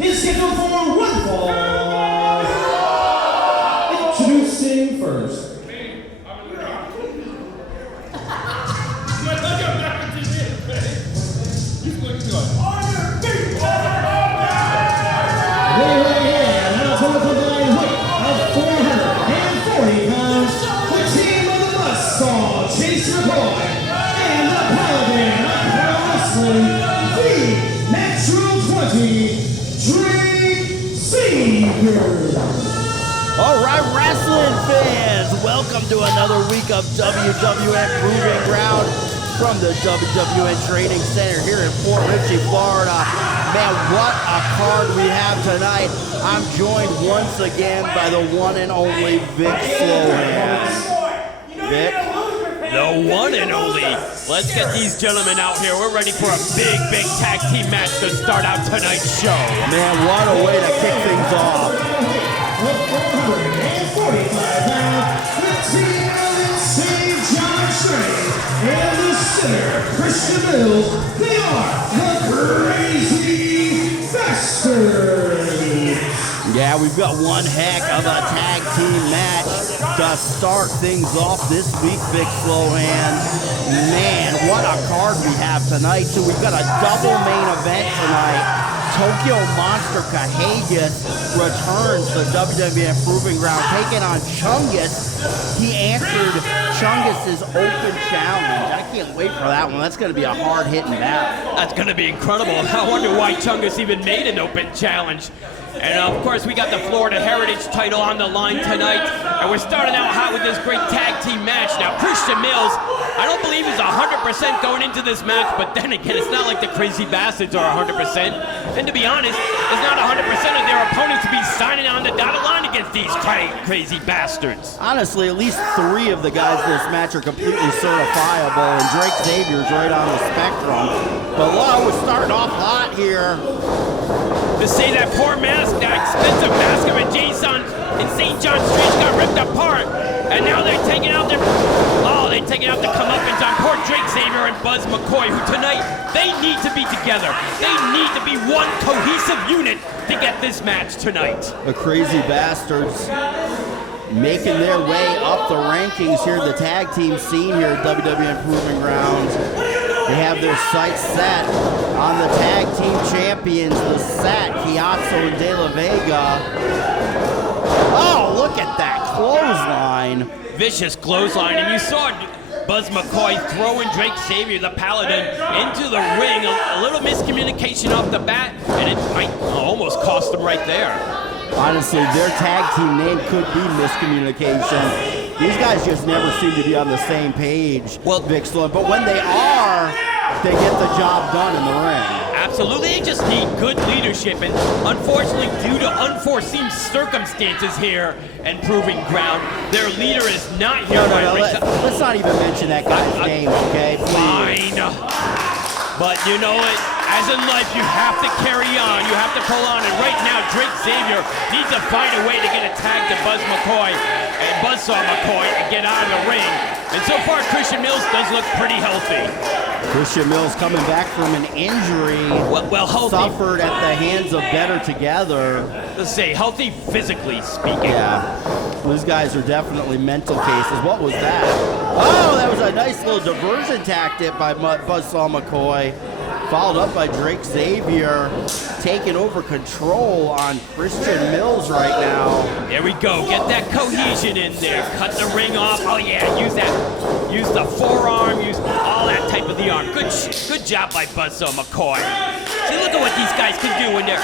is scheduled for one fall. Introducing first. All right, wrestling fans, welcome to another week of WWN Proving Ground from the WWN Training Center here in Port Richey, Florida. Man, what a card we have tonight. I'm joined once again by the one and only Vic Slohan. Vic? The one and only. Let's get these gentlemen out here. We're ready for a big, big tag team match to start out tonight's show. Man, what a way to kick things off. 445 pounds, the team of St. John Straight and the center, Christian Mills. They are the Crazy Bastards. Yeah, we've got one heck of a tag team match to start things off this week, Vic Slohan. Man, what a card we have tonight. So we've got a double main event tonight. Tokyo Monster Kahagas returns to WWN Proving Ground, taking on Chungus. He answered Chungus's open challenge. I can't wait for that one. That's going to be a hard-hitting battle. That's going to be incredible. I wonder why Chungus even made an open challenge. And of course, we got the Florida Heritage title on the line tonight. And we're starting out hot with this great tag team match. Now, Christian Mills, I don't believe he's 100% going into this match, but then again, it's not like the Crazy Bastards are 100%. And to be honest, it's not 100% of their opponents to be signing on the dotted line against these Crazy Bastards. Honestly, at least 3 of the guys in this match are completely certifiable, and Drake Xavier's right on the spectrum. But wow, we're starting off hot here. To say that poor mask, that expensive mask of a Jason in St. John Street got ripped apart, and now they're taking out their comeuppance on poor Drake Xavier and Buzz McCoy, who tonight, they need to be together. They need to be one cohesive unit to get this match tonight. The Crazy Bastards making their way up the rankings here at the tag team scene here at WWN Proving Ground. They have their sights set on the tag team champions, the Sat, Chiazzo, and De La Vega. Oh, look at that clothesline. Vicious clothesline, and you saw Buzz McCoy throwing Drake Xavier, the Paladin, into the ring. A little miscommunication off the bat, and it might almost cost him right there. Honestly, their tag team name could be miscommunication. These guys just never seem to be on the same page, Vic Sloan. But when they are, they get the job done in the ring. Absolutely, they just need good leadership, and unfortunately, due to unforeseen circumstances here and Proving Ground, their leader is not here. Let's not even mention that guy's name, okay? Please. Fine. But you know it, as in life, you have to carry on, you have to pull on, and right now, Drake Xavier needs to find a way to get a tag to Buzz McCoy and Buzzsaw McCoy and get out of the ring. And so far, Christian Mills does look pretty healthy. Christian Mills coming back from an injury suffered at the hands of Better Together. Let's say healthy physically speaking. Yeah, those guys are definitely mental cases. What was that? Oh, that was a nice little diversion tactic by Buzzsaw McCoy. Followed up by Drake Xavier, taking over control on Christian Mills right now. There we go, get that cohesion in there. Cut the ring off, oh yeah, use the forearm, use all that type of the arm. Good job by Buzzsaw McCoy. See, look at what these guys can do when they're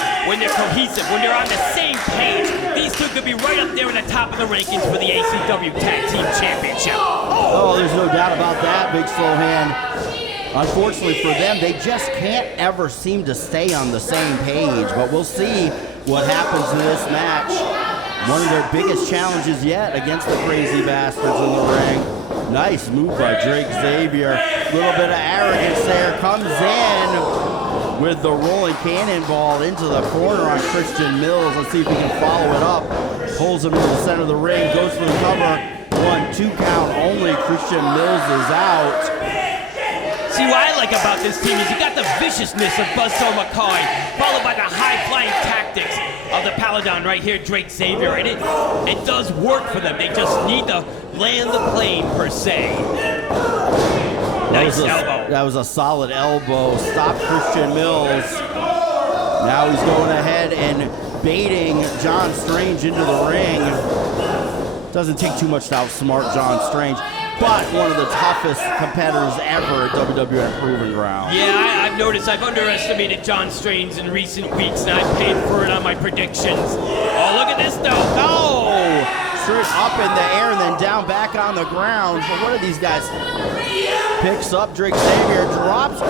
cohesive, when they're on the same page. These two could be right up there in the top of the rankings for the ACW Tag Team Championship. Oh, there's no doubt about that, Big Slohan. Unfortunately for them, they just can't ever seem to stay on the same page, but we'll see what happens in this match. One of their biggest challenges yet against the Crazy Bastards in the ring. Nice move by Drake Xavier. A little bit of arrogance there. Comes in with the rolling cannonball into the corner on Christian Mills. Let's see if he can follow it up. Pulls him to the center of the ring, goes for the cover. 1-2 count only. Christian Mills is out. See, what I like about this team is you got the viciousness of Buzzsaw McCoy, followed by the high-flying tactics of the Paladin right here, Drake Xavier, and it does work for them. They just need to land the plane, per se. Nice elbow. That was a solid elbow. Stop Christian Mills. Now he's going ahead and baiting John Strange into the ring. Doesn't take too much to outsmart John Strange, but one of the toughest competitors ever at WWN Proving Ground. Yeah, I've noticed I've underestimated John Strange in recent weeks, and I've paid for it on my predictions. Oh, look at this, though. Oh! Straight up in the air and then down back on the ground. But what are these guys? Picks up Drake Xavier, drops.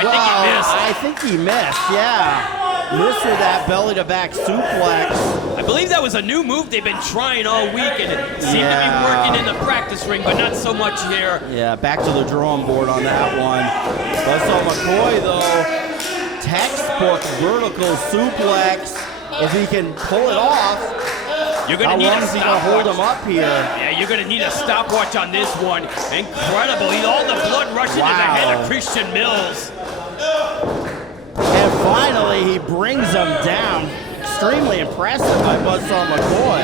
I think he missed, yeah. Missed with that belly-to-back suplex. I believe that was a new move they've been trying all week, and it seemed to be working in the practice ring, but not so much here. Yeah, back to the drawing board on that one. Buzzsaw McCoy, though, textbook vertical suplex. If he can pull it off, you're gonna need a stopwatch. How long is he gonna hold him up here? Yeah, you're gonna need a stopwatch on this one. Incredible. All the blood rushing to the head of Christian Mills. And finally, he brings him down. Extremely impressive by Buzzsaw McCoy.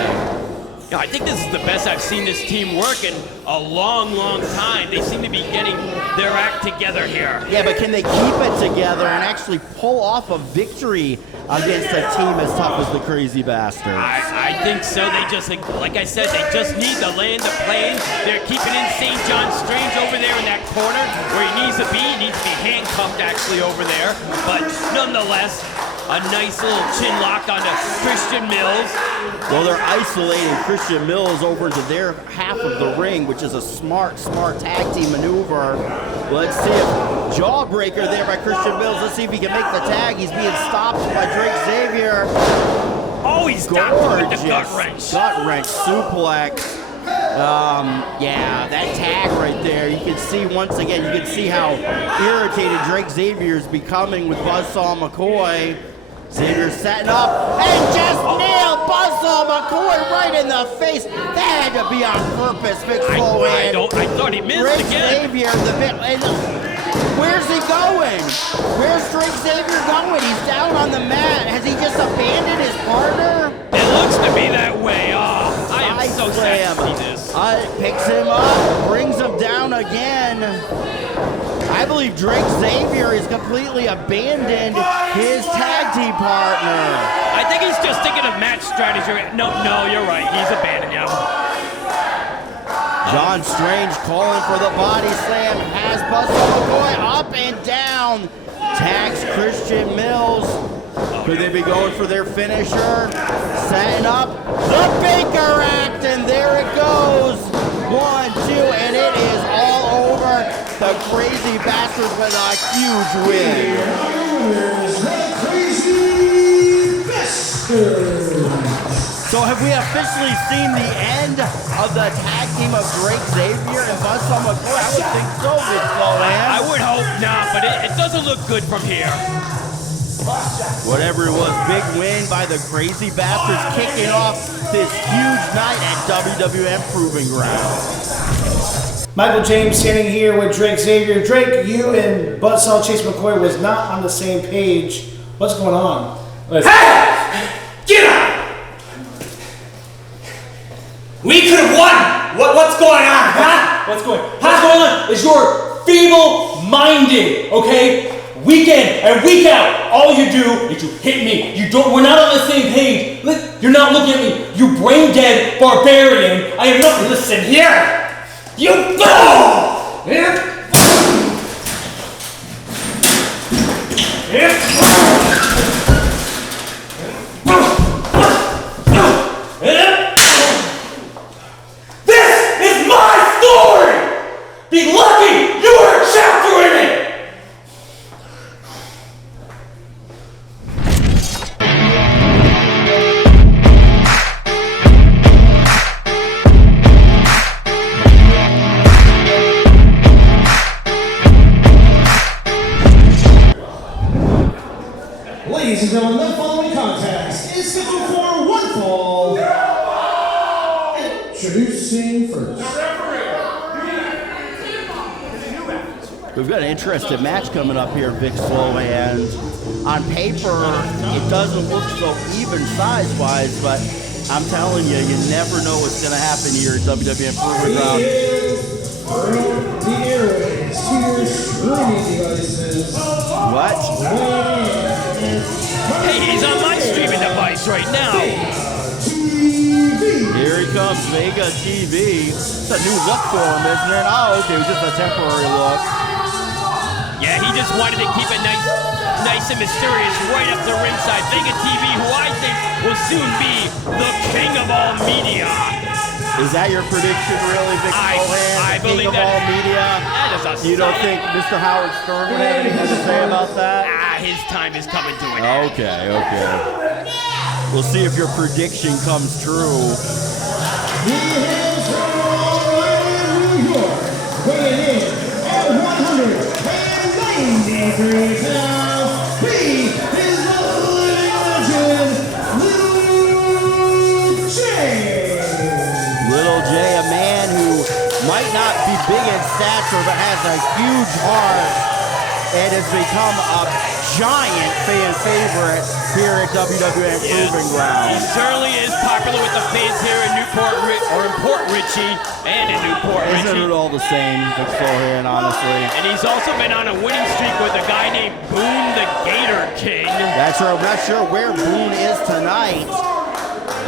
Yeah, I think this is the best I've seen this team work in a long, long time. They seem to be getting their act together here. Yeah, but can they keep it together and actually pull off a victory against a team as tough as the Crazy Bastards? I think so. They just, like I said, they just need to land the plane. They're keeping Insane John Strange over there in that corner where he needs to be. He needs to be handcuffed actually over there. But nonetheless, a nice little chin lock onto Christian Mills. Well, they're isolating Christian Mills over into their half of the ring, which is a smart tag team maneuver. Let's see if jawbreaker there by Christian Mills. Let's see if he can make the tag. He's being stopped by Drake Xavier. Oh, he's stopped with the gut wrench. Gut wrench suplex. Yeah, that tag right there. You can see once again, you can see how irritated Drake Xavier is becoming with Buzzsaw McCoy. Xavier setting up and just nailed Buzzsaw McCoy right in the face. That had to be on purpose, Vic Sloan. I thought he missed Drake again. Xavier, where's he going? Where's Drake Xavier going? He's down on the mat. Has he just abandoned his partner? It looks to be that way. Oh, I am so sad to see this. Picks him up, brings him down again. I believe Drake Xavier has completely abandoned his tag team partner. I think he's just thinking of match strategy. No, you're right. He's abandoning him. John Strange calling for the body slam. Has Buzzsaw McCoy up and down. Tags Christian Mills. Could they be going for their finisher? Setting up the Baker Act, and there it goes. 1, 2, and it is all over. The Crazy Bastards with a huge win. The Crazy Bastards. So have we officially seen the end of the tag team of Drake Xavier and Buzzsaw McCoy? I would think so, Vic Sloan. I would hope not, but it doesn't look good from here. Whatever it was, big win by the Crazy Bastards, kicking off this huge night at WWN Proving Ground. Michael James standing here with Drake Xavier. Drake, you and Buzzsaw Chase McCoy was not on the same page. What's going on? Hey! Get up! We could have won! What's going on, huh? What's going on is you're feeble-minded, okay? Week in and week out, all you do is you hit me. We're not on the same page. You're not looking at me. You brain-dead barbarian. I have nothing. Listen here. You go! Here. This is my story! Be lucky you were a chapter in it! Ladies and gentlemen, the following contest is scheduled for one fall. Introducing first. We've got an interesting match coming up here, Vic Slowhand. On paper, it doesn't look so even size-wise, but I'm telling you, you never know what's going to happen here at WWN Proving Ground. The airways to your streaming devices. What? Hey, he's on my streaming device right now. Here he comes, Vega TV. It's a new look for him, isn't it? Oh, okay, just a temporary look. Yeah, he just wanted to keep it nice and mysterious right up the ringside. Vega TV, who I think will soon be the king of all media. Is that your prediction, really, Vic Slowhand? I believe king of all media? That is a You don't think Mr. Howard Stern would have anything to say about that? his time is coming to an end. Okay. We'll see if your prediction comes true. He hails from New York, weighing in at 193 pounds. He is the living legend, Little J. Little J, a man who might not be big in stature, but has a huge heart and has become a giant fan favorite here at WWN Proving Ground. He certainly is popular with the fans here in Port Richey and in Newport Richey. Isn't it all the same, Vic Slowhand, honestly? And he's also been on a winning streak with a guy named Boone the Gator King. That's right. I'm not sure where Boone is tonight,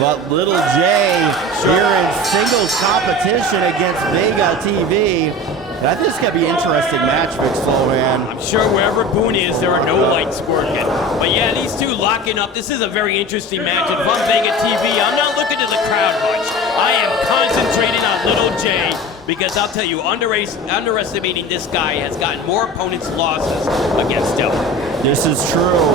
but Little J here in singles competition against Vega TV. I think it's going to be an interesting match, Vic Slowhand. I'm sure wherever Boone is, there are no lights squirting. But yeah, these two locking up. This is a very interesting match. And from Vega TV, I'm not looking to the crowd much. I am concentrating on Little J because I'll tell you, underestimating this guy has gotten more opponents' losses against him. This is true.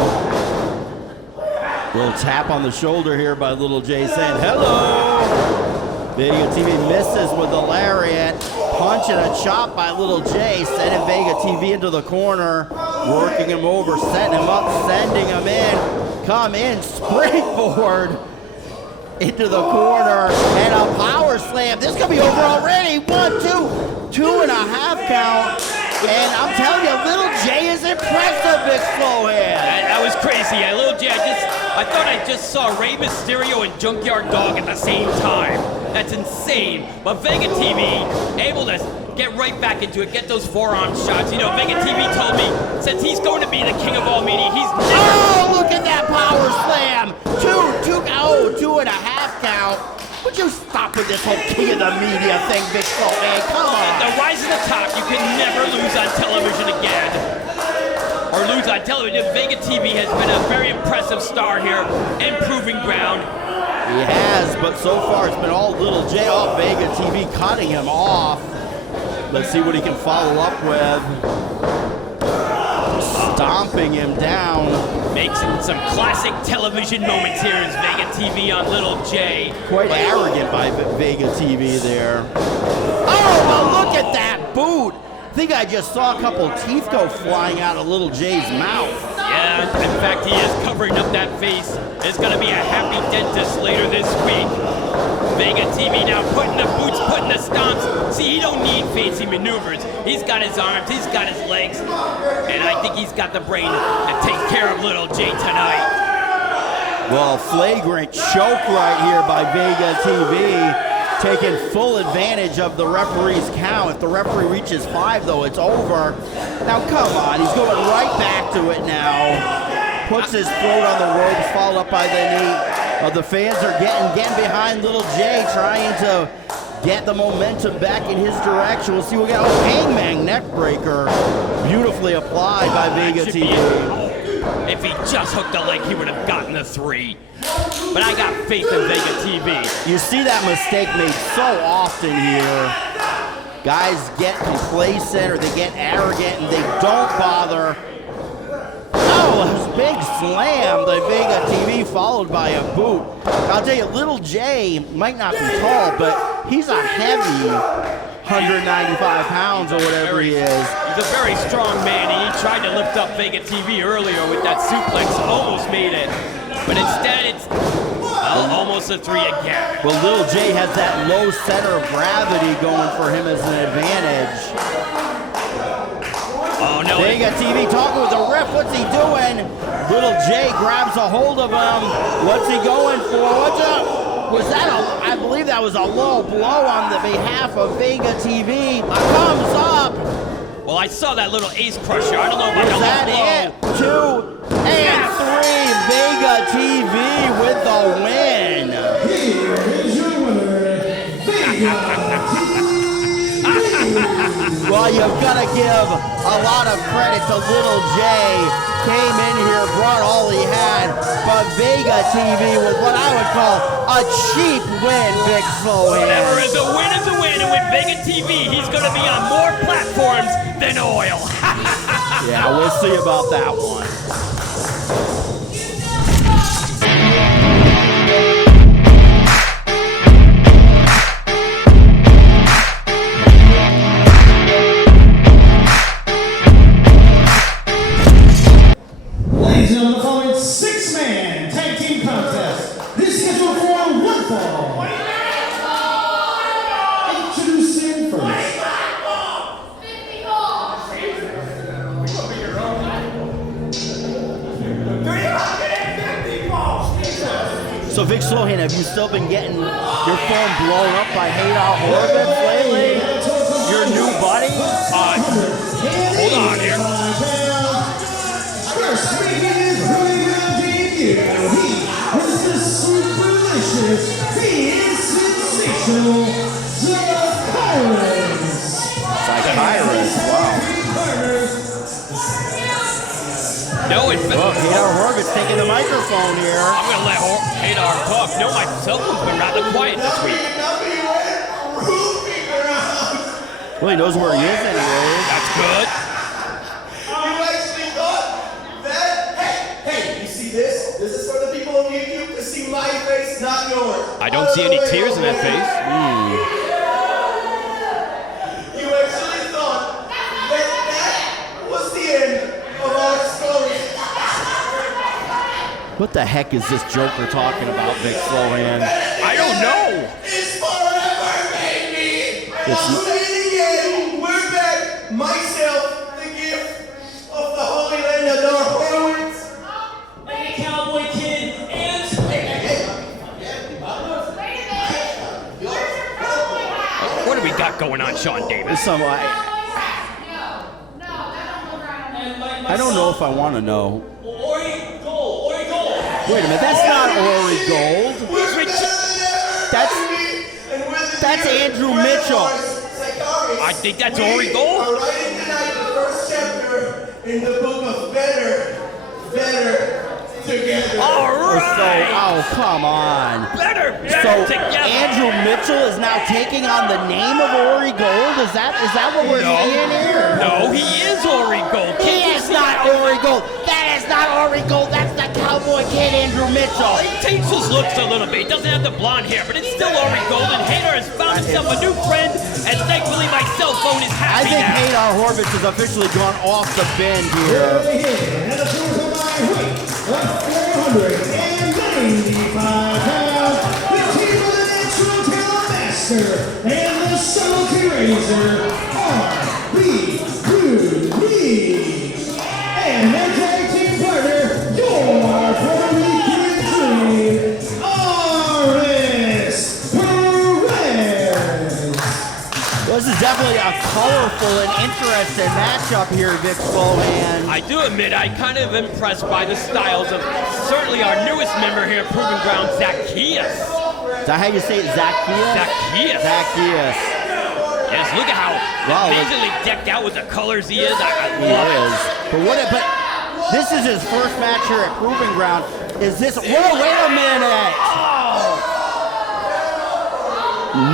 Little tap on the shoulder here by Little J saying, hello. Vega TV misses with the lariat. Punch and a chop by Little J, sending Vega TV into the corner, working him over, setting him up, sending him in. Come in, springboard into the corner, and a power slam. This could be over already. 1, 2, 2.5 count. And I'm telling you, Little J is impressive, Vic Slowhand. That was crazy. Little J, I thought I just saw Rey Mysterio and Junkyard Dog at the same time. That's insane. But Vega TV, able to get right back into it, get those forearm shots. You know, Vega TV told me, since he's going to be the king of all media, he's never... Oh, look at that power slam. 2.5 count. Would you stop with this whole king of the media thing, Vic Slowhand? Come on. At the rise of the top, you can never lose on television again. Or lose on television. Vega TV has been a very impressive star here in Proving Ground. He has, but so far it's been all Little J off Vega TV, cutting him off. Let's see what he can follow up with. Stomping him down. Makes some classic television moments here as Vega TV on Little J. Quite arrogant by Vega TV there. Oh, but look at that boot. I think I just saw a couple teeth go flying out of Little J's mouth. Yeah, in fact, he is covering up that face. There's going to be a happy dentist later this week. Vega TV now putting the boots, putting the stomps. See, he don't need fancy maneuvers. He's got his arms, he's got his legs, and I think he's got the brain to take care of Little J tonight. Well, flagrant choke right here by Vega TV. Taking full advantage of the referee's count. If the referee reaches 5, though, it's over. Now, come on. He's going right back to it now. Puts his throat on the ropes, followed up by the knee. The fans are getting behind Little J, trying to get the momentum back in his direction. We'll see what we got. Oh, hangman neckbreaker. Beautifully applied by Vega TV. If he just hooked a leg, he would have gotten the 3. But I got faith in Vega TV. You see that mistake made so often here. Guys get complacent or they get arrogant and they don't bother. Oh, a big slam by Vega TV followed by a boot. I'll tell you, Little J might not be tall, but he's a heavy 195 pounds or whatever he is. He's a very strong man, and he tried to lift up Vega TV earlier with that suplex, almost made it. But instead, it's almost a 3 again. Well, Little J has that low center of gravity going for him as an advantage. know. Vega TV talking with the ref. What's he doing? Little Jay grabs a hold of him. What's he going for? What's up? Was that I believe that was a low blow on the behalf of Vega TV. A thumbs up. Well, I saw that little ace crusher. I don't know about Was that that it? 2 and 3. Vega TV with the win. Here is your winner, Vega TV. Well, you've got to give a lot of credit to Little Jay. Came in here, brought all he had, but Vega TV was what I would call a cheap win, Big Slow Whatever Hands. is a win is a win, and with Vega TV, he's going to be on more platforms than oil. Yeah, we'll see about that one. Ladies and gentlemen, the following six-man tag team contest is scheduled for one fall. Introducing first. So, Vic Slohan, have you still been getting your phone blown up by Hadar Horvitz lately? Your new buddy? Hold on here. First making his Proving Ground debut, he is the superlicious, he is sensational, Zacchaeus. Zacchaeus, wow. No, in fact, Look, Hadar Horvitz taking the microphone here. I'm going to let Hadar talk. No, my cell phone's been rather quiet this week. Well, he knows where he is anyway. That's good. You actually thought that? Hey, you see this? This is for the people on YouTube to see my face, not yours. I don't see any tears in that face. You actually thought that was the end of our story. What the heck is this Joker talking about, Vic Slohan? I don't know. It's forever, baby. It's- I'll say it again. We're back. Myself, the gift of the Holy Land of our Horowitz. Hey, Cowboy Kid, and What do we got going on, Sean Davis? Some, I don't know if I want to know. Ori Gold. Wait a minute, that's not Ori Gold. That's Andrew Mitchell. I think that's Ori Gold. We're writing tonight the first chapter in the book of Better Together. All right. Oh, come on. Better So together. Andrew Mitchell is now taking on the name of Ori Gold? Is that what we're seeing here? No, he is Ori Gold. He is not Ori Gold. That is not Ori Gold. That's the Cowboy Kid, Andrew Mitchell. He takes his looks a little bit. He doesn't have the blonde hair, but it's still Ori Gold. And Hadar has found himself a new friend, and thankfully my cell phone is I happy think now. Hadar Horvitz has officially gone off the bend here. And a total weight of 495 pounds, the team of the Natural Talent Master and the Subtle Curator, RBUE. And their tag team partner, your Puerto Rican dream, Aris Perez. Well, this is definitely a colorful and interesting matchup here, Vic Slohan. I do admit, I'm kind of impressed by the styles of certainly our newest member here at Proving Ground, Zacchaeus. Is that how you say it, Zacchaeus? Zacchaeus. Zacchaeus. Yes, look at how Wow, amazingly decked out with the colors he is. I He love it. is. But this is his first match here at Proving Ground. Is this? Whoa! Wait a minute.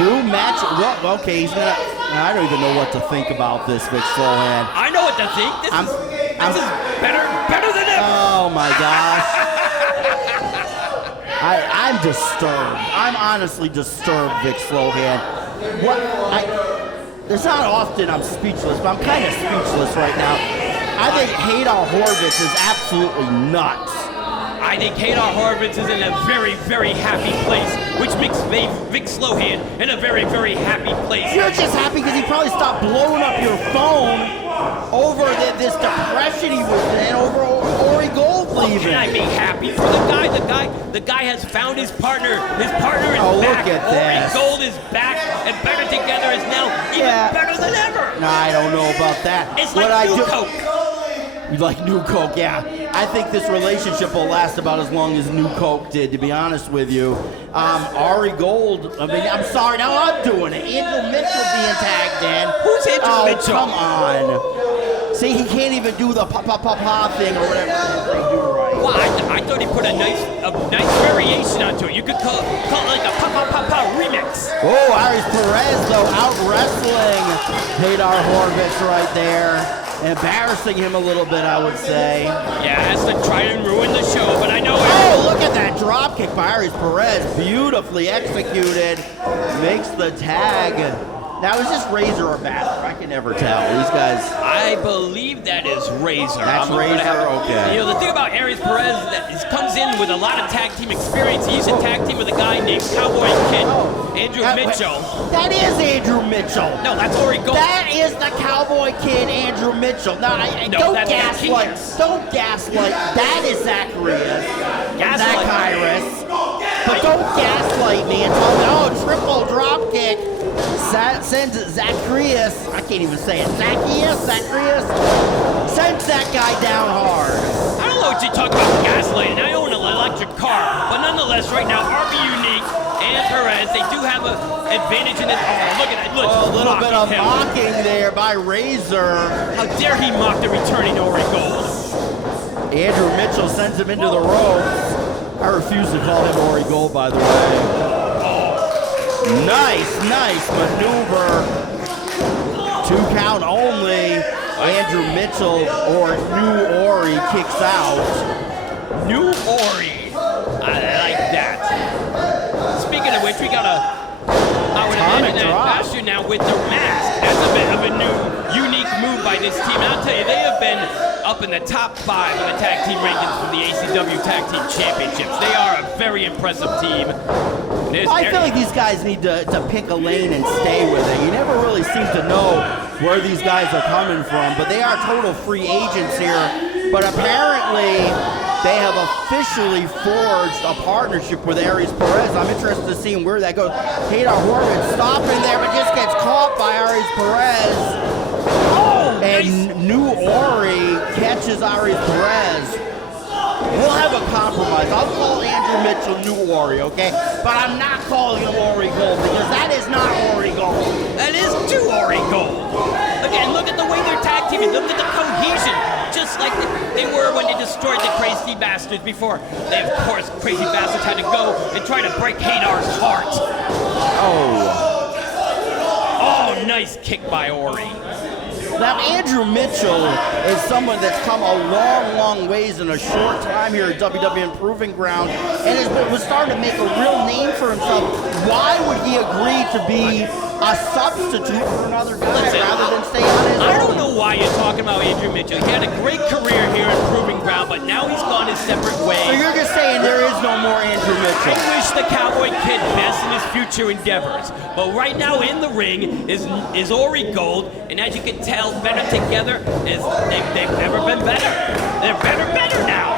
New match. What? Okay, he's gonna. I don't even know what to think about this, Vic Slohan. I know what to think. This is better than ever. Oh my gosh. I'm disturbed. I'm honestly disturbed, Vic Slohan. It's not often I'm speechless, but I'm kind of speechless right now. I think Hadar Horvitz is absolutely nuts. I think Hadar Horvitz is in a very, very happy place, which makes Vic Slohan in a very, very happy place. You're just happy because he probably stopped blowing up your phone over this depression he was in over Ori Gold leaving. Can I be happy for the guy? The guy has found his partner. His partner is back. Look at this. Ori Gold is back, and Better Together is now even better than ever. No, I don't know about that. It's like New Coke. You like New Coke, yeah. I think this relationship will last about as long as New Coke did, to be honest with you. Ari Gold, I mean, I'm sorry, now I'm doing it. Andrew Mitchell being tagged in. Who's Andrew Mitchell? Come on. See, he can't even do the pa thing or whatever they do right. Well, I thought he put a nice variation onto it. You could call it like a pa remix. Oh, Aries Perez, though, out wrestling Hadar Horvitz right there. Embarrassing him a little bit, I would say. Yeah, has to try and ruin the show, but I know it. Oh, look at that drop kick by Aries Perez. Beautifully executed. Makes the tag. Now, is this Razor or Batter? I can never tell. These guys. I believe that is Razor. That's Razor? Okay. You know, the thing about Aries Perez is comes in with a lot of tag team experience. He used to tag team with a guy named Cowboy Kid, Andrew Mitchell. That is Andrew Mitchell. No, that's Ori Gold. That is the Cowboy Kid, Andrew Mitchell. Now, don't gaslight. Don't gaslight. That is Zacharias. Zacharias. But don't gaslight me and tell me, oh, triple drop kick. Sends Zacharias, I can't even say it, Zacharias, sends that guy down hard. I don't know what you're talking about gaslighting. I own an electric car, but nonetheless, right now, RB Unique and Perez, they do have an advantage in this. Oh, look at that. Look, a little bit of mocking there by Razor. How dare he mock the returning Ori Gold? Andrew Mitchell sends him into the ropes. I refuse to call him Ori Gold, by the way. Nice maneuver. 2 count only. Andrew Mitchell or New Ori kicks out. New Ori. I like that. Speaking of which, we got I would imagine that Bastion now with the mask. That's a bit of a new, unique move by this team. And I'll tell you, they have been up in the top 5 of the tag team rankings from the ACW Tag Team Championships. They are a very impressive team. I feel like these guys need to pick a lane and stay with it. You never really seem to know where these guys are coming from, but they are total free agents here. But apparently, they have officially forged a partnership with Aries Perez. I'm interested to see where that goes. Hadar Horvitz stopping there, but just gets caught by Aries Perez. Oh, and nice. New Ori catches Aries Perez. We'll have a compromise. I'll call Andrew Mitchell New Ori, okay? But I'm not calling him Ori Gold because that is not Ori Gold. That is 2 Ori Gold. Again, look at the way they're tag teaming. Look at the cohesion. Just like they were when they destroyed the Crazy Bastards before. They, of course, Crazy Bastards had to go and try to break Hadar's heart. Oh, nice kick by Ori. Now, Andrew Mitchell is someone that's come a long ways in a short time here at WWN Proving Ground and was starting to make a real name for himself. Why would he agree to be a substitute for another guy rather than stay on his own? I don't know why you're talking about Andrew Mitchell. He had a great career here at Proving Ground, but now he's gone his separate ways. So you're just saying there is no more Andrew Mitchell? I wish the Cowboy Kid best in his future endeavors. But right now in the ring is Ori Gold, and as you can tell, Better Together is they've never been better. They're better now.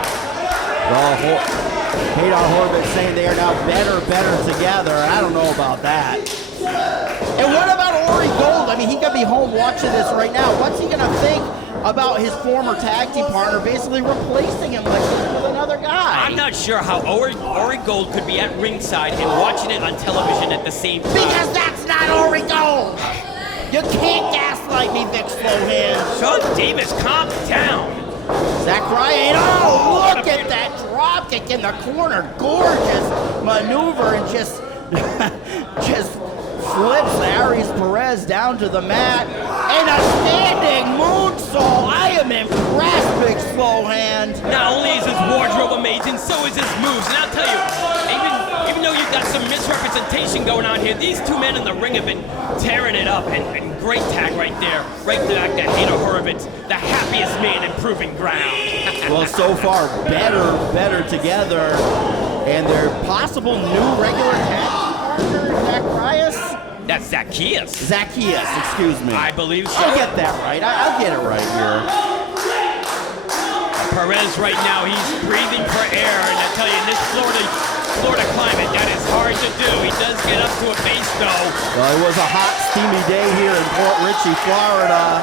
Well, Hadar Horvitz saying they are now better together. I don't know about that. And what about Ori Gold? I mean, he could be home watching this right now. What's he gonna think about his former tag team partner basically replacing him like this with another guy? I'm not sure how Ori Gold could be at ringside and watching it on television at the same time. Because that's not Ori Gold! You can't gaslight me, Vic Slowhand. Sean Davis, calm down. Zacharias, oh, look at that drop kick in the corner. Gorgeous maneuver and just flips Aries Perez down to the mat. And a standing moonsault. I am impressed, Big Slowhand. Not only is his wardrobe amazing, so is his moves. And I'll tell you, even though you've got some misrepresentation going on here, these 2 men in the ring have been tearing it up. And great tag right there. Right back to Hadar Horvitz, the happiest man in Proving Ground. Well, so far, better together. And their possible new regular tag team partner, Zacharias. That's Zacchaeus. Zacchaeus, excuse me. I believe so. I'll get that right. I'll get it right here. Perez right now, he's breathing for air, and I tell you, in this Florida climate, that is hard to do. He does get up to a base, though. Well, it was a hot, steamy day here in Port Richey, Florida.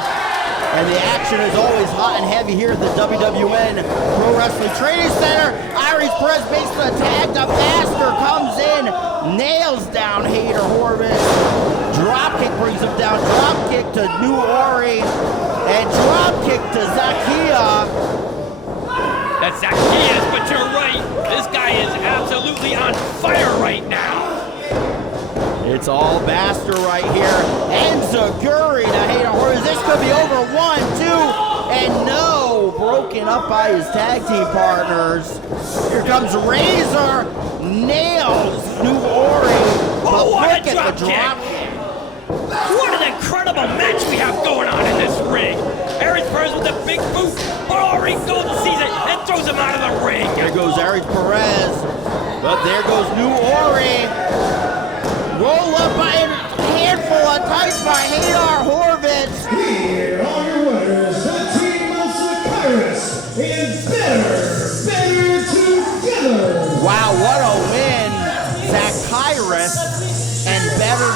And the action is always hot and heavy here at the WWN Pro Wrestling Training Center. Iris Perez makes the tag. The Master comes in, nails down Hater Horvath. Dropkick brings him down. Dropkick to New Ori. And dropkick to Zacchaeus. That's Zacchaeus, but you're right. This guy is absolutely on fire right now. It's all Master right here. And Zaguri to Hater Horvath. This could be over. 1, 2, and no. Broken up by his tag team partners. Here comes Razor. Nails New Ori. Oh, what a look at the drop kick. What an incredible match we have going on in this ring. Aries Perez with a big boot. Ori Golden sees it and throws him out of the ring. There goes Aries Perez. But there goes New Ori. Roll up by a handful of tights by Hader Horvath. Here are your winners, the team of Zacchaeus and Better Together. Wow, what a win. Zacchaeus and Better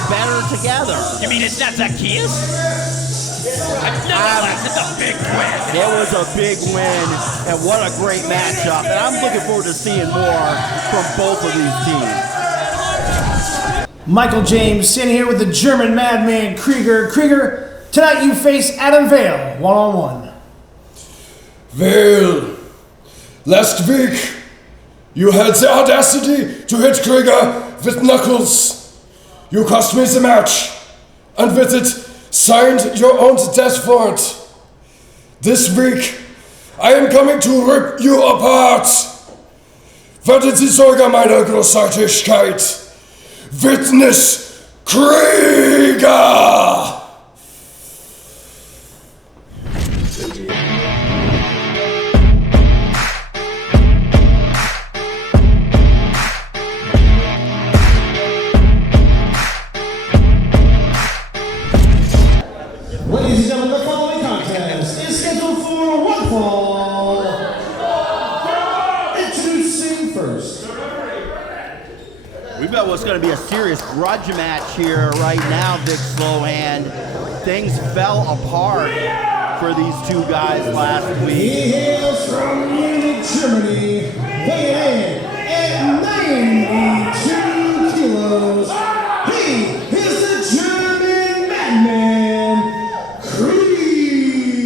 Together. You mean it's not Zacchaeus? Nonetheless, it's a big win. It was a big win, and what a great matchup. And I'm looking forward to seeing more from both of these teams. Michael James standing here with the German madman Krieger. Krieger, tonight you face Adam Vale one-on-one. Vale, last week you had the audacity to hit Krieger with knuckles. You cost me the match, and with it signed your own death warrant. This week I am coming to rip you apart. Werde die Sorge meiner Großartigkeit. Witness Krieger! Ladies and gentlemen, the following contest is scheduled for one fall. Introducing first. We've got what's going to be a serious grudge match here right now, Vic Slowhand. Things fell apart for these two guys last week. He hails from Munich, Germany, weighing in at 92 kilos. He is the German Madman, Krieger.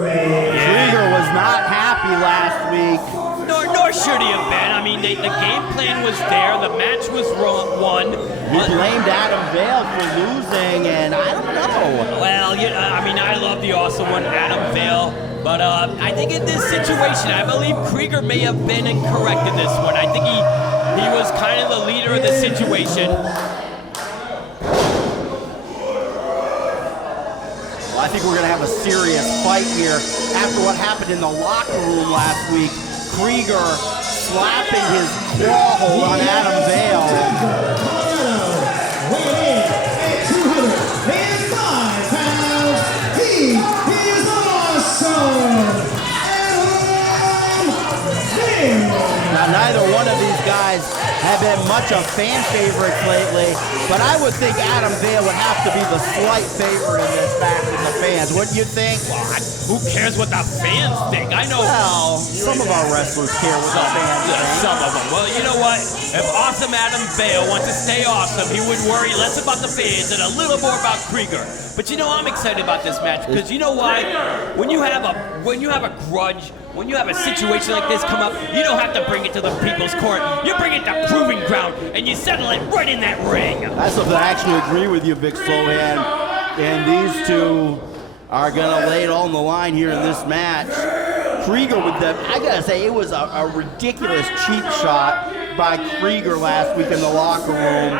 Krieger was not happy last week. Nor should he have been. I mean, the game plan was there. The match was won. He blamed Adam Vale for losing, and I don't know. Well, I mean, I love the awesome one, Adam Vale. But I think in this situation, I believe Krieger may have been incorrect in this one. I think he was kind of the leader of the situation. Well, I think we're going to have a serious fight here after what happened in the locker room last week. Krieger slapping his claw hold on Adam Vale. Weighing in at 205 pounds, he is awesome. Now, neither one of these guys have been much of fan favorites lately, but I would think Adam Vale would have to be the slight favorite in this match with the fans, wouldn't you think? Who cares what the fans think? I know. Well, some of our wrestlers care what the fans think. Some of them. Well, you know what? If awesome Adam Vale wants to stay awesome, he would worry less about the fans and a little more about Krieger. But you know, I'm excited about this match because you know why? When you have a grudge, when you have a situation like this come up, you don't have to bring it to the people's court. You bring it to Proving Ground and you settle it right in that ring. That's something I actually agree with you, Vic Slowhand. And these two are gonna lay it all on the line here in this match. Krieger with them, I gotta say, it was a ridiculous cheap shot by Krieger last week in the locker room.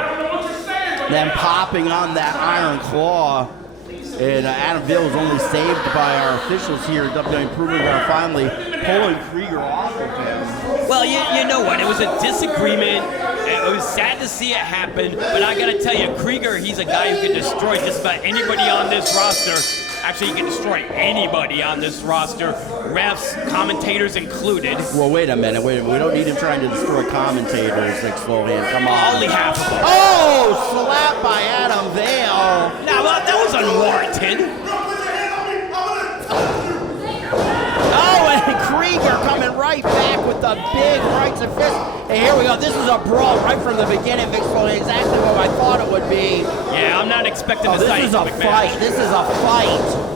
Then popping on that iron claw. And Adam Vale was only saved by our officials here at WWN Proving Ground, finally pulling Krieger off of him. Well, you know what? It was a disagreement. It was sad to see it happen, but I gotta tell you, Krieger, he's a guy who can destroy just about anybody on this roster. Actually, he can destroy anybody on this roster, refs, commentators included. Well, wait a minute. We don't need him trying to destroy commentators, Vic Slohan. Come on. Only half of them. Oh, slap by Adam Vale. Now, that was unwarranted. Oh, and Krieger coming right back with the big rights and fists. And here we go. This is a brawl right from the beginning, Vic Slohan. Exactly what I thought it would be. Yeah, I'm not expecting Oh, this this is a fight. This is a fight.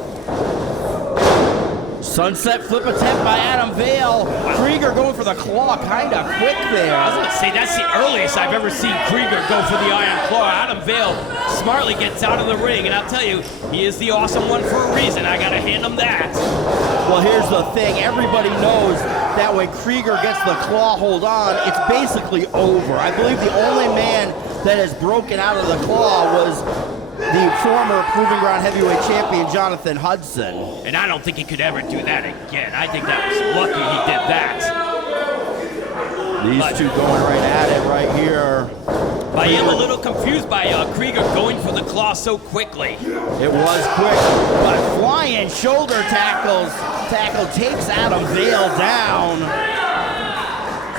Sunset flip attempt by Adam Vale. Krieger going for the claw kind of quick there. I was going to say, that's the earliest I've ever seen Krieger go for the iron claw. Adam Vale smartly gets out of the ring, and I'll tell you, he is the awesome one for a reason. I got to hand him that. Well, here's the thing. Everybody knows that when Krieger gets the claw hold on, it's basically over. I believe the only man that has broken out of the claw was the former Proving Ground heavyweight champion, Jonathan Hudson. And I don't think he could ever do that again. I think that was lucky he did that. These two going right at it right here. I am a little confused by Krieger going for the claw so quickly. It was quick, but flying shoulder tackle takes Adam Vale down.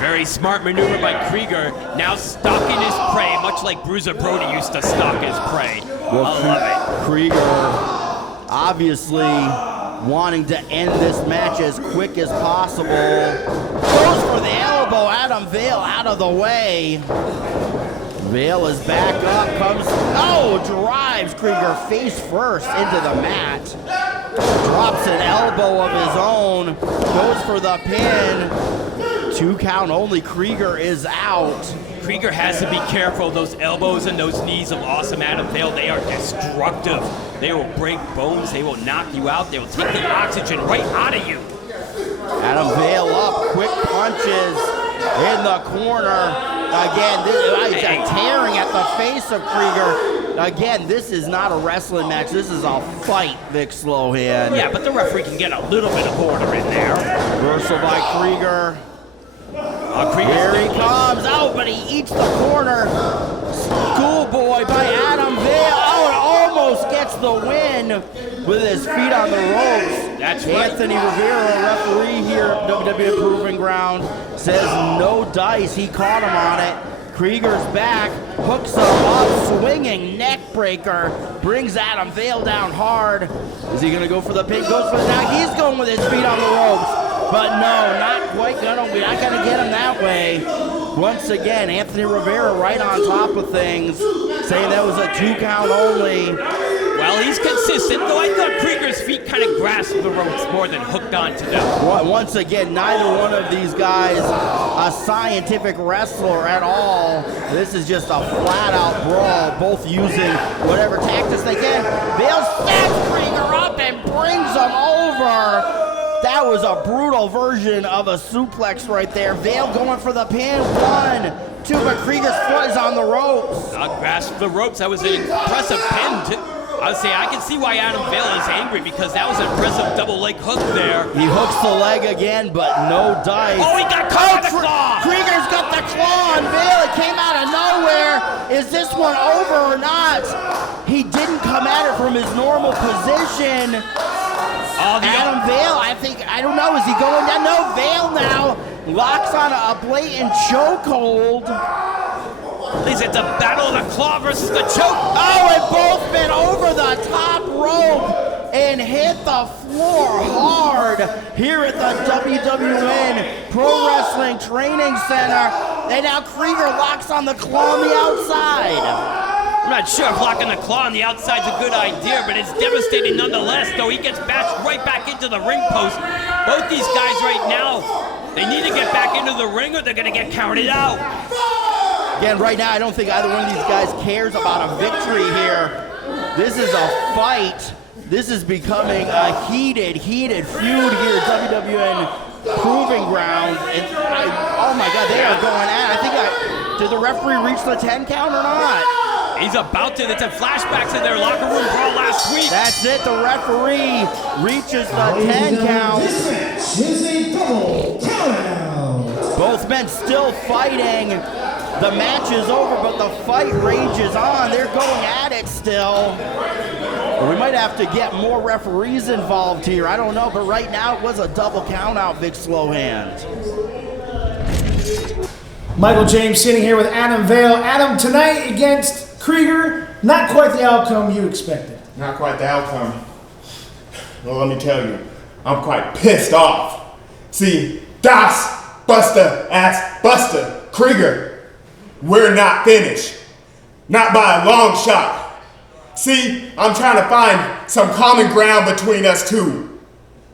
Very smart maneuver by Krieger, now stalking his prey, much like Bruiser Brody used to stalk his prey. Well, I love it. Krieger obviously wanting to end this match as quick as possible. Goes for the elbow, Adam Vale out of the way. Vale is back up, drives Krieger face first into the mat. Drops an elbow of his own, goes for the pin. 2 count only, Krieger is out. Krieger has to be careful. Those elbows and those knees of awesome Adam Vale, they are destructive. They will break bones, they will knock you out, they will take the oxygen right out of you. Adam Vale up, quick punches in the corner. Again, he's tearing at the face of Krieger. Again, this is not a wrestling match. This is a fight, Vic Slohan. Yeah, but the referee can get a little bit of order in there. Reversal by Krieger. Here he comes. Oh, but he eats the corner. Schoolboy by Adam Vale. Oh, it almost gets the win with his feet on the ropes. That's right. Anthony Rivera, referee here at WWN Proving Ground, says no dice. He caught him on it. Krieger's back, hooks him up, swinging neck breaker, brings Adam Vale down hard. Is he gonna go for the pin? Goes for the tag. He's going with his feet on the ropes, but no, not quite gonna. We're not gonna get him that way. Once again, Anthony Rivera right on top of things, saying that was a 2 count only. Well, he's consistent, though I thought Krieger's feet kind of grasped the ropes more than hooked onto them. Once again, neither one of these guys a scientific wrestler at all. This is just a flat-out brawl, both using whatever tactics they can. Vale snaps Krieger up and brings him over. That was a brutal version of a suplex right there. Vale going for the pin. 1, 2, but Krieger's foot is on the ropes. Grasped the ropes. That was an impressive pin. I would say I can see why Adam Vale is angry because that was an impressive double leg hook there. He hooks the leg again, but no dice. Oh, he got caught in the claw! Krieger's got the claw on Vale. It came out of nowhere. Is this one over or not? He didn't come at it from his normal position. Adam Vale, I don't know, is he going down? No, Vale now locks on a blatant chokehold. Is it the battle of the claw versus the choke? Oh, and both been over the top rope and hit the floor hard here at the WWN Pro Wrestling Training Center. And now Krieger locks on the claw on the outside. I'm not sure if locking the claw on the outside is a good idea, but it's devastating nonetheless, though. He gets bashed right back into the ring post. Both these guys right now, they need to get back into the ring or they're going to get counted out. Again, right now, I don't think either one of these guys cares about a victory here. This is a fight. This is becoming a heated feud here at WWN Proving Ground. And oh my God, they are going at it. Did the referee reach the 10 count or not? He's about to. It's a flashbacks in their locker room brawl last week. That's it. The referee reaches the 10 count. This match is a double count. Both men still fighting. The match is over, but the fight rages on. They're going at it still. We might have to get more referees involved here. I don't know, but right now it was a double count out, Vic Slowhand. Michael James sitting here with Adam Vale. Adam, tonight against Krieger, not quite the outcome you expected. Not quite the outcome. Well, let me tell you, I'm quite pissed off. See, Das Buster ass Buster Krieger, we're not finished. Not by a long shot. See, I'm trying to find some common ground between us two,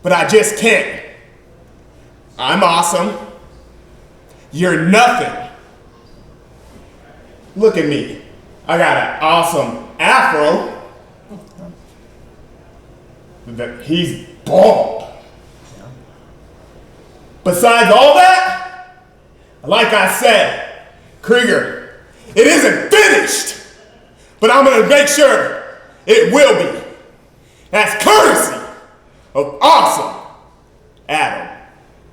but I just can't. I'm awesome. You're nothing. Look at me. I got an awesome afro. But he's bald. Besides all that, like I said, Krieger, it isn't finished, but I'm gonna make sure it will be. That's courtesy of awesome Adam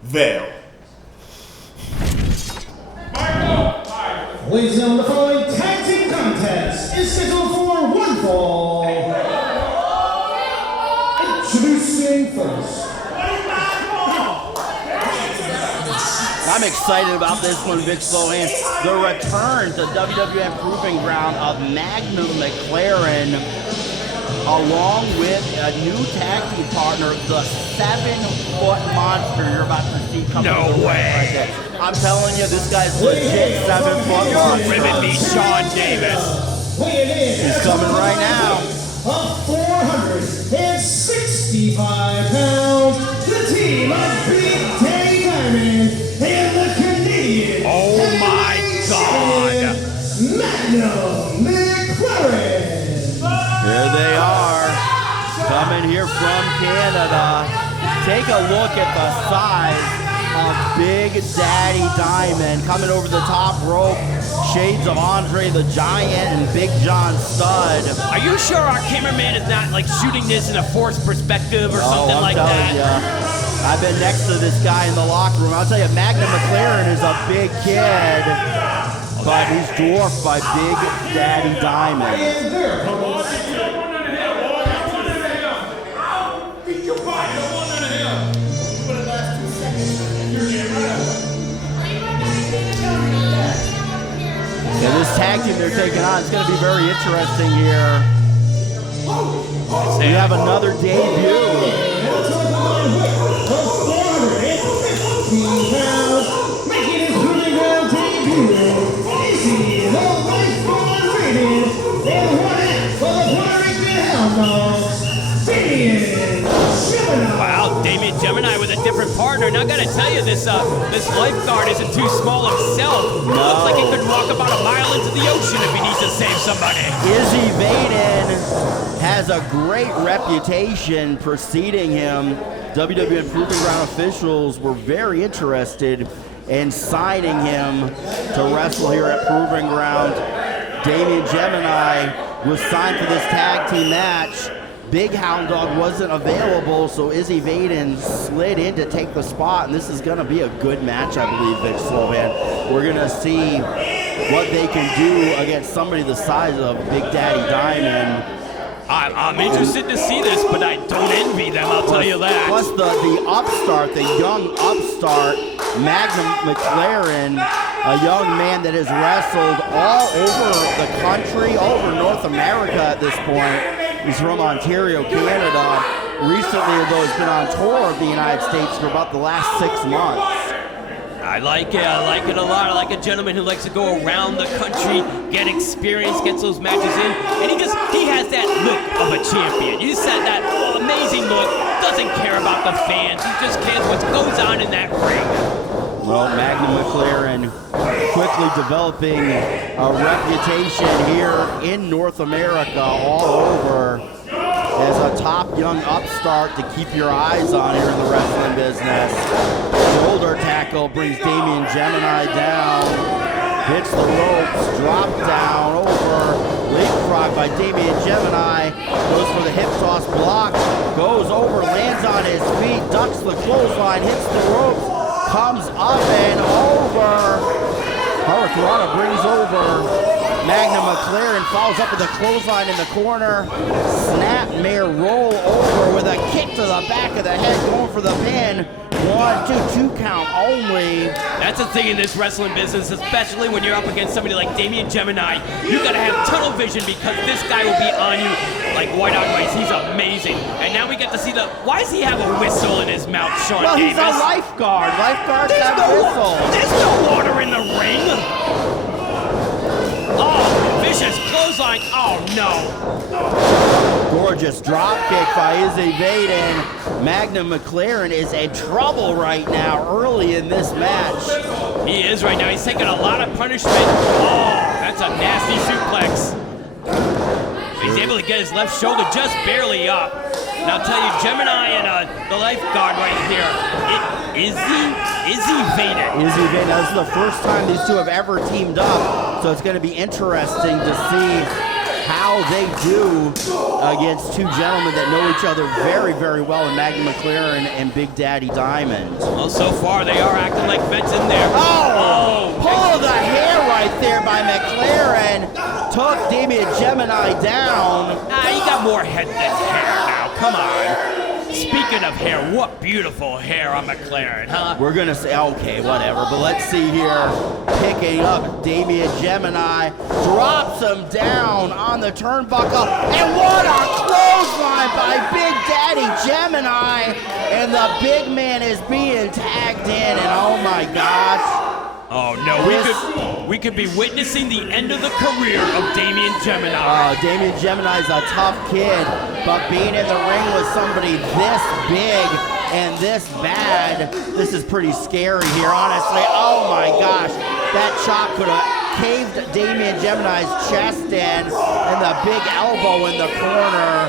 Vale. Ladies and gentlemen, the following tag team contest is scheduled for one fall. Introducing first. I'm excited about this one, Vic Slowhand. The return to WWN Proving Ground of Magnum McLaren, along with a new tag team partner, the 7-foot monster you're about to see coming. No to the way. right there. I'm telling you, this guy's legit 7 foot. You're ribbon me, Sean Davis. He's coming right now. Of 465 pounds, the team of Big Daddy Diamond and the Canadian. Oh my God. Magnum McLaren. Here they are, coming here from Canada. Take a look at the size of Big Daddy Diamond coming over the top rope. Shades of Andre the Giant and Big John Studd. Are you sure our cameraman is not like shooting this in a forced perspective or something I'm like telling that? ya, I've been next to this guy in the locker room. I'll tell you, Magnum McLaren is a big kid, but he's dwarfed by Big Daddy Diamond. And their opponents. And this tag team they're taking on is going to be very interesting here. We have another debut. Making his Proving Ground debut, Izzy, the lifelong rated, and one half of the Puerto Rican Hound Dogs, Damien Gemini. Wow, Damien Gemini with a different partner. Now I gotta tell you, this lifeguard isn't too small himself. Looks like he could walk about a mile into the ocean if he needs to save somebody. Izzy Vaden has a great reputation preceding him. WWN Proving Ground officials were very interested in signing him to wrestle here at Proving Ground. Damien Gemini was signed for this tag team match. Big Hound Dog wasn't available, so Izzy Vaden slid in to take the spot, and this is going to be a good match, I believe, Vic Slovan. We're going to see what they can do against somebody the size of Big Daddy Diamond. I'm interested to see this, but I don't envy them, I'll tell you that. Plus the upstart, the young upstart, Magnum McLaren, a young man that has wrestled all over the country, all over North America at this point. He's from Ontario, Canada. Recently, though, he's been on tour of the United States for about the last 6 months. I like it a lot. I like a gentleman who likes to go around the country, get experience, gets those matches in, and he has that look of a champion. You just said that amazing look, doesn't care about the fans, he just cares what goes on in that ring. Well, Magnum McLaren quickly developing a reputation here in North America, all over, as a top young upstart to keep your eyes on here in the wrestling business. Shoulder tackle brings Damien Gemini down, hits the ropes, drop down, over, leapfrog by Damien Gemini, goes for the hip toss block, goes over, lands on his feet, ducks the clothesline, hits the ropes, comes up and over. Hurricanrana brings over Magnum McLaren, follows up with a clothesline in the corner. Snapmare roll over with a kick to the back of the head, going for the pin. 1, 2 count only. That's the thing in this wrestling business, especially when you're up against somebody like Damian Gemini. You gotta have tunnel vision because this guy will be on you like white-hot rice. He's amazing. And now we get to see why does he have a whistle in his mouth, Sean Well, Davis? he's a lifeguard. Lifeguards have whistles. There's no water in the ring. Oh, vicious clothesline. Oh, no. Gorgeous drop kick by Izzy Vaden. Magnum McLaren is in trouble right now early in this match. He is right now. He's taking a lot of punishment. Oh, that's a nasty suplex. He's able to get his left shoulder just barely up. And I'll tell you, Gemini and the lifeguard right here, Izzy Vaden. Izzy Vaden, this is the first time these two have ever teamed up, so it's going to be interesting to see how they do against two gentlemen that know each other very, very well in Magnum McLaren and Big Daddy Diamond. Well, so far they are acting like vets in there. Oh! Pull the hair right there by McLaren. Took Damian Gemini down. He got more head than hair now. Come on. Speaking of hair, what beautiful hair on McLaren, huh? We're gonna say, okay, whatever, but let's see here. Picking up Damian Gemini, drops him down on the turnbuckle, and what a clothesline by Big Daddy Gemini! And the big man is being tagged in, and oh my gosh. Oh no, we could be witnessing the end of the career of Damian Gemini. Damian Gemini's a tough kid, but being in the ring with somebody this big and this bad, this is pretty scary here, honestly. Oh my gosh, that chop could have caved Damian Gemini's chest in, and the big elbow in the corner.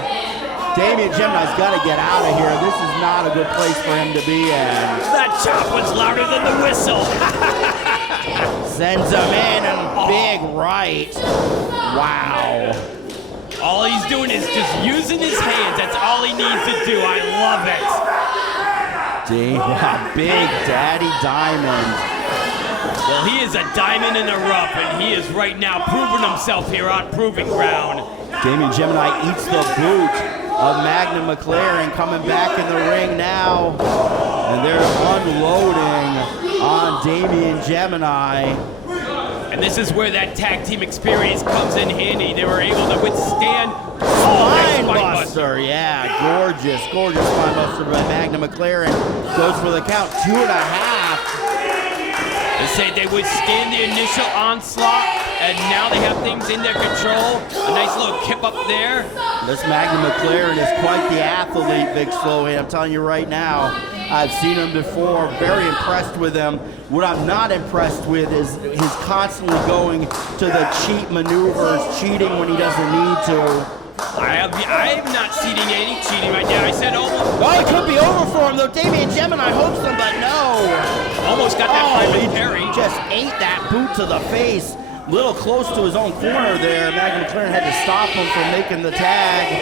Damian Gemini's got to get out of here. This is not a good place for him to be in. That chop was louder than the whistle. Sends him in and big right. Wow. All he's doing is just using his hands. That's all he needs to do. I love it. Big Daddy Diamond. Well, he is a diamond in the rough, and he is right now proving himself here on Proving Ground. Damian Gemini eats the boot of Magnum McLaren, coming back in the ring now. And they're unloading on Damian Gemini. And this is where that tag team experience comes in handy. They were able to withstand Spinebuster. Yeah, gorgeous Spinebuster by Magnum McLaren. Goes for the count, 2.5. They say they withstand the initial onslaught, and now they have things in their control. A nice little kip up there. This Magnum McLaren is quite the athlete, Big Slowhand. I'm telling you right now. I've seen him before, very impressed with him. What I'm not impressed with is he's constantly going to the cheat maneuvers, cheating when he doesn't need to. I am not seeing any cheating right now. I said almost. Oh, it could be over for him though. Damian Gemini hopes him, but no. Almost got that he parry. Just ate that boot to the face. Little close to his own corner there. Magnum McLaren had to stop him from making the tag.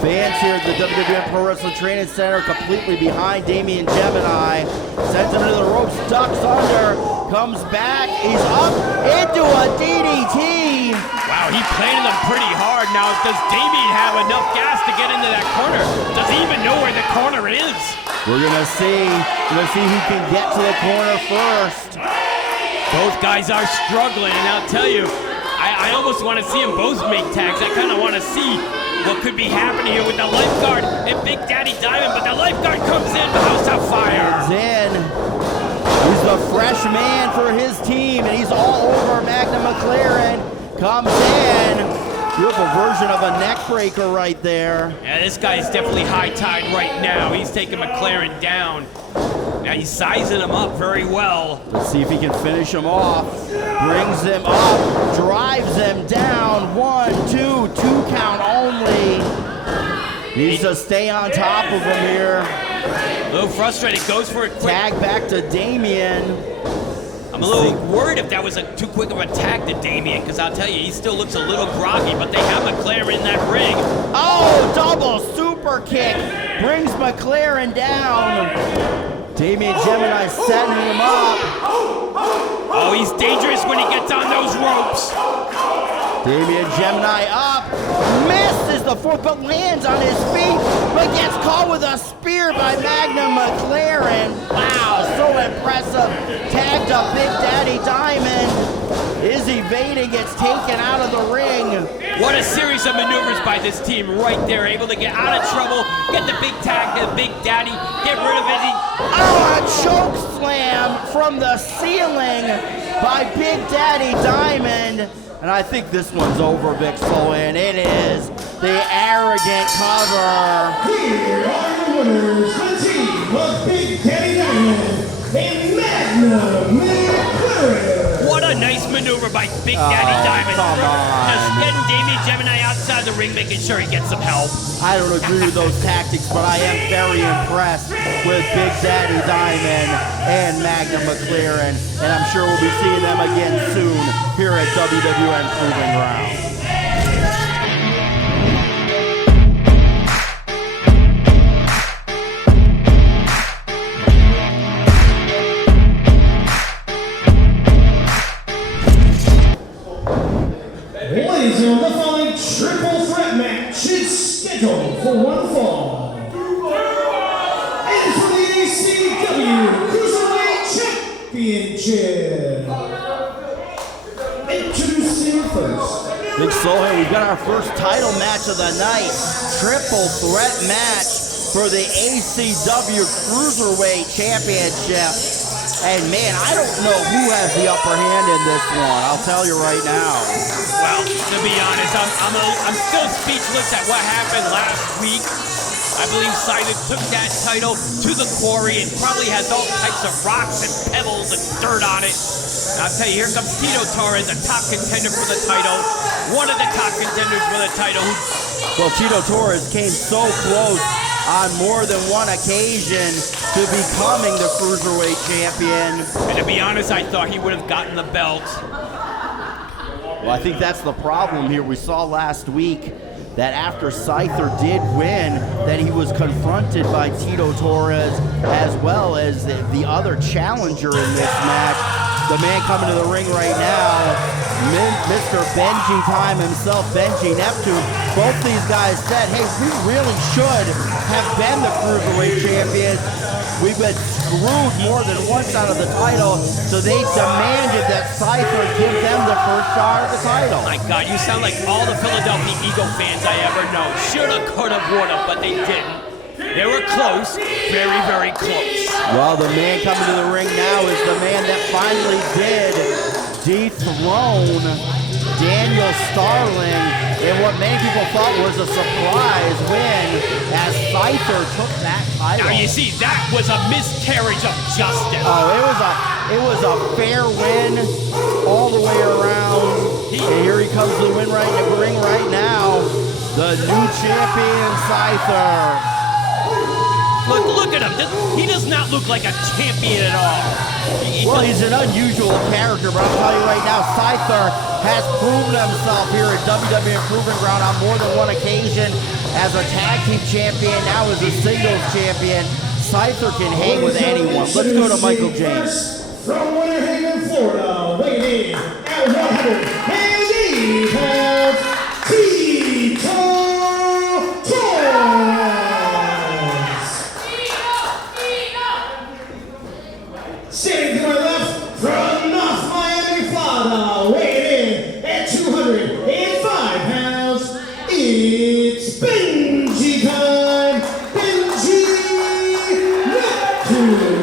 Fans here at the WWN Pro Wrestling Training Center completely behind Damian Gemini. Sends him into the ropes, ducks under, comes back, he's up into a DDT. Wow, he planted him pretty hard. Now, does Damian have enough gas to get into that corner? Does he even know where the corner is? We're gonna see. We're gonna see who can get to the corner first. Both guys are struggling, and I'll tell you, I almost want to see them both make tags. I kind of want to see what could be happening here with the lifeguard and Big Daddy Diamond, but the lifeguard comes in, house of fire. He's in. He's the fresh man for his team, and he's all over Magnum McLaren. Comes in. Beautiful version of a neck breaker right there. Yeah, this guy's definitely high-tied right now. He's taking McLaren down. Now he's sizing him up very well. Let's see if he can finish him off. Brings him up, drives him down. 1, 2 count only. Needs to stay on top of him here. A little frustrated, goes for it quick. Tag back to Damian. I'm a little worried if that was too quick of a tag to Damian, because I'll tell you, he still looks a little groggy, but they have McLaren in that ring. Oh, double super kick. Brings McLaren down. Damian Gemini setting him up. Oh, he's dangerous when he gets on those ropes. Damian Gemini up, misses the fourth, but lands on his feet, but gets caught with a spear by Magnum McLaren. Wow, so impressive. Tagged up Big Daddy Diamond. Is evading, gets taken out of the ring. What a series of maneuvers by this team right there. Able to get out of trouble, get the big tag to Big Daddy, get rid of it. Oh, a choke slam from the ceiling by Big Daddy Diamond. And I think this one's over, Vic Sloan. It is the arrogant cover. Here are your winners, the team of Big Daddy Diamond and Magnum McLaren. What a nice maneuver by Big Daddy Diamond. Come on. Just getting Damian Gemini outside the ring, making sure he gets some help. I don't agree with those tactics, but I am very impressed with Big Daddy Diamond and Magnum McLaren, and I'm sure we'll be seeing them again soon here at WWN Proving Ground. Ladies and gentlemen, the following triple threat match is scheduled for one fall. And for the ACW Cruiserweight Championship. Introducing first. Big Sloan, we've got our first title match of the night. Triple threat match for the ACW Cruiserweight Championship. And man, I don't know who has the upper hand in this one. I'll tell you right now. Well, to be honest, I'm still speechless at what happened last week. I believe Simon took that title to the quarry and probably has all types of rocks and pebbles and dirt on it. And I'll tell you, here comes Tito Torres, a top contender for the title. One of the top contenders for the title. Well, Tito Torres came so close on more than one occasion to becoming the Cruiserweight Champion. And to be honest, I thought he would have gotten the belt. Well, I think that's the problem here. We saw last week that after Scyther did win, that he was confronted by Tito Torres as well as the other challenger in this match. The man coming to the ring right now, Mr. Benji Time himself, Benji Neptune. Both these guys said, hey, we really should have been the Cruiserweight champions. We've been screwed more than once out of the title, so they demanded that Scyther give them the first shot at the title. My God, you sound like all the Philadelphia Eagle fans I ever know. Shoulda, coulda, woulda, but they didn't. They were close, very, very close. Well, the man coming to the ring now is the man that finally did dethrone Daniel Starling in what many people thought was a surprise win as Scyther took that title. Now you see, that was a miscarriage of justice. Oh, it was a fair win all the way around. And here he comes to the ring right now. The new champion, Scyther. Look at him. He does not look like a champion at all. Well, he's an unusual character, but I'll tell you right now, Scyther has proven himself here at WWN Proving Ground on more than one occasion as a tag team champion, now as a singles champion. Scyther can hang with anyone. Let's go to Michael James. From Winter Haven, Florida, weighing in at 180 pounds, Tito Torres. Sitting to my left, from North Miami, Florida, weighing in at 205 pounds, it's Benji time, Benji Neptune.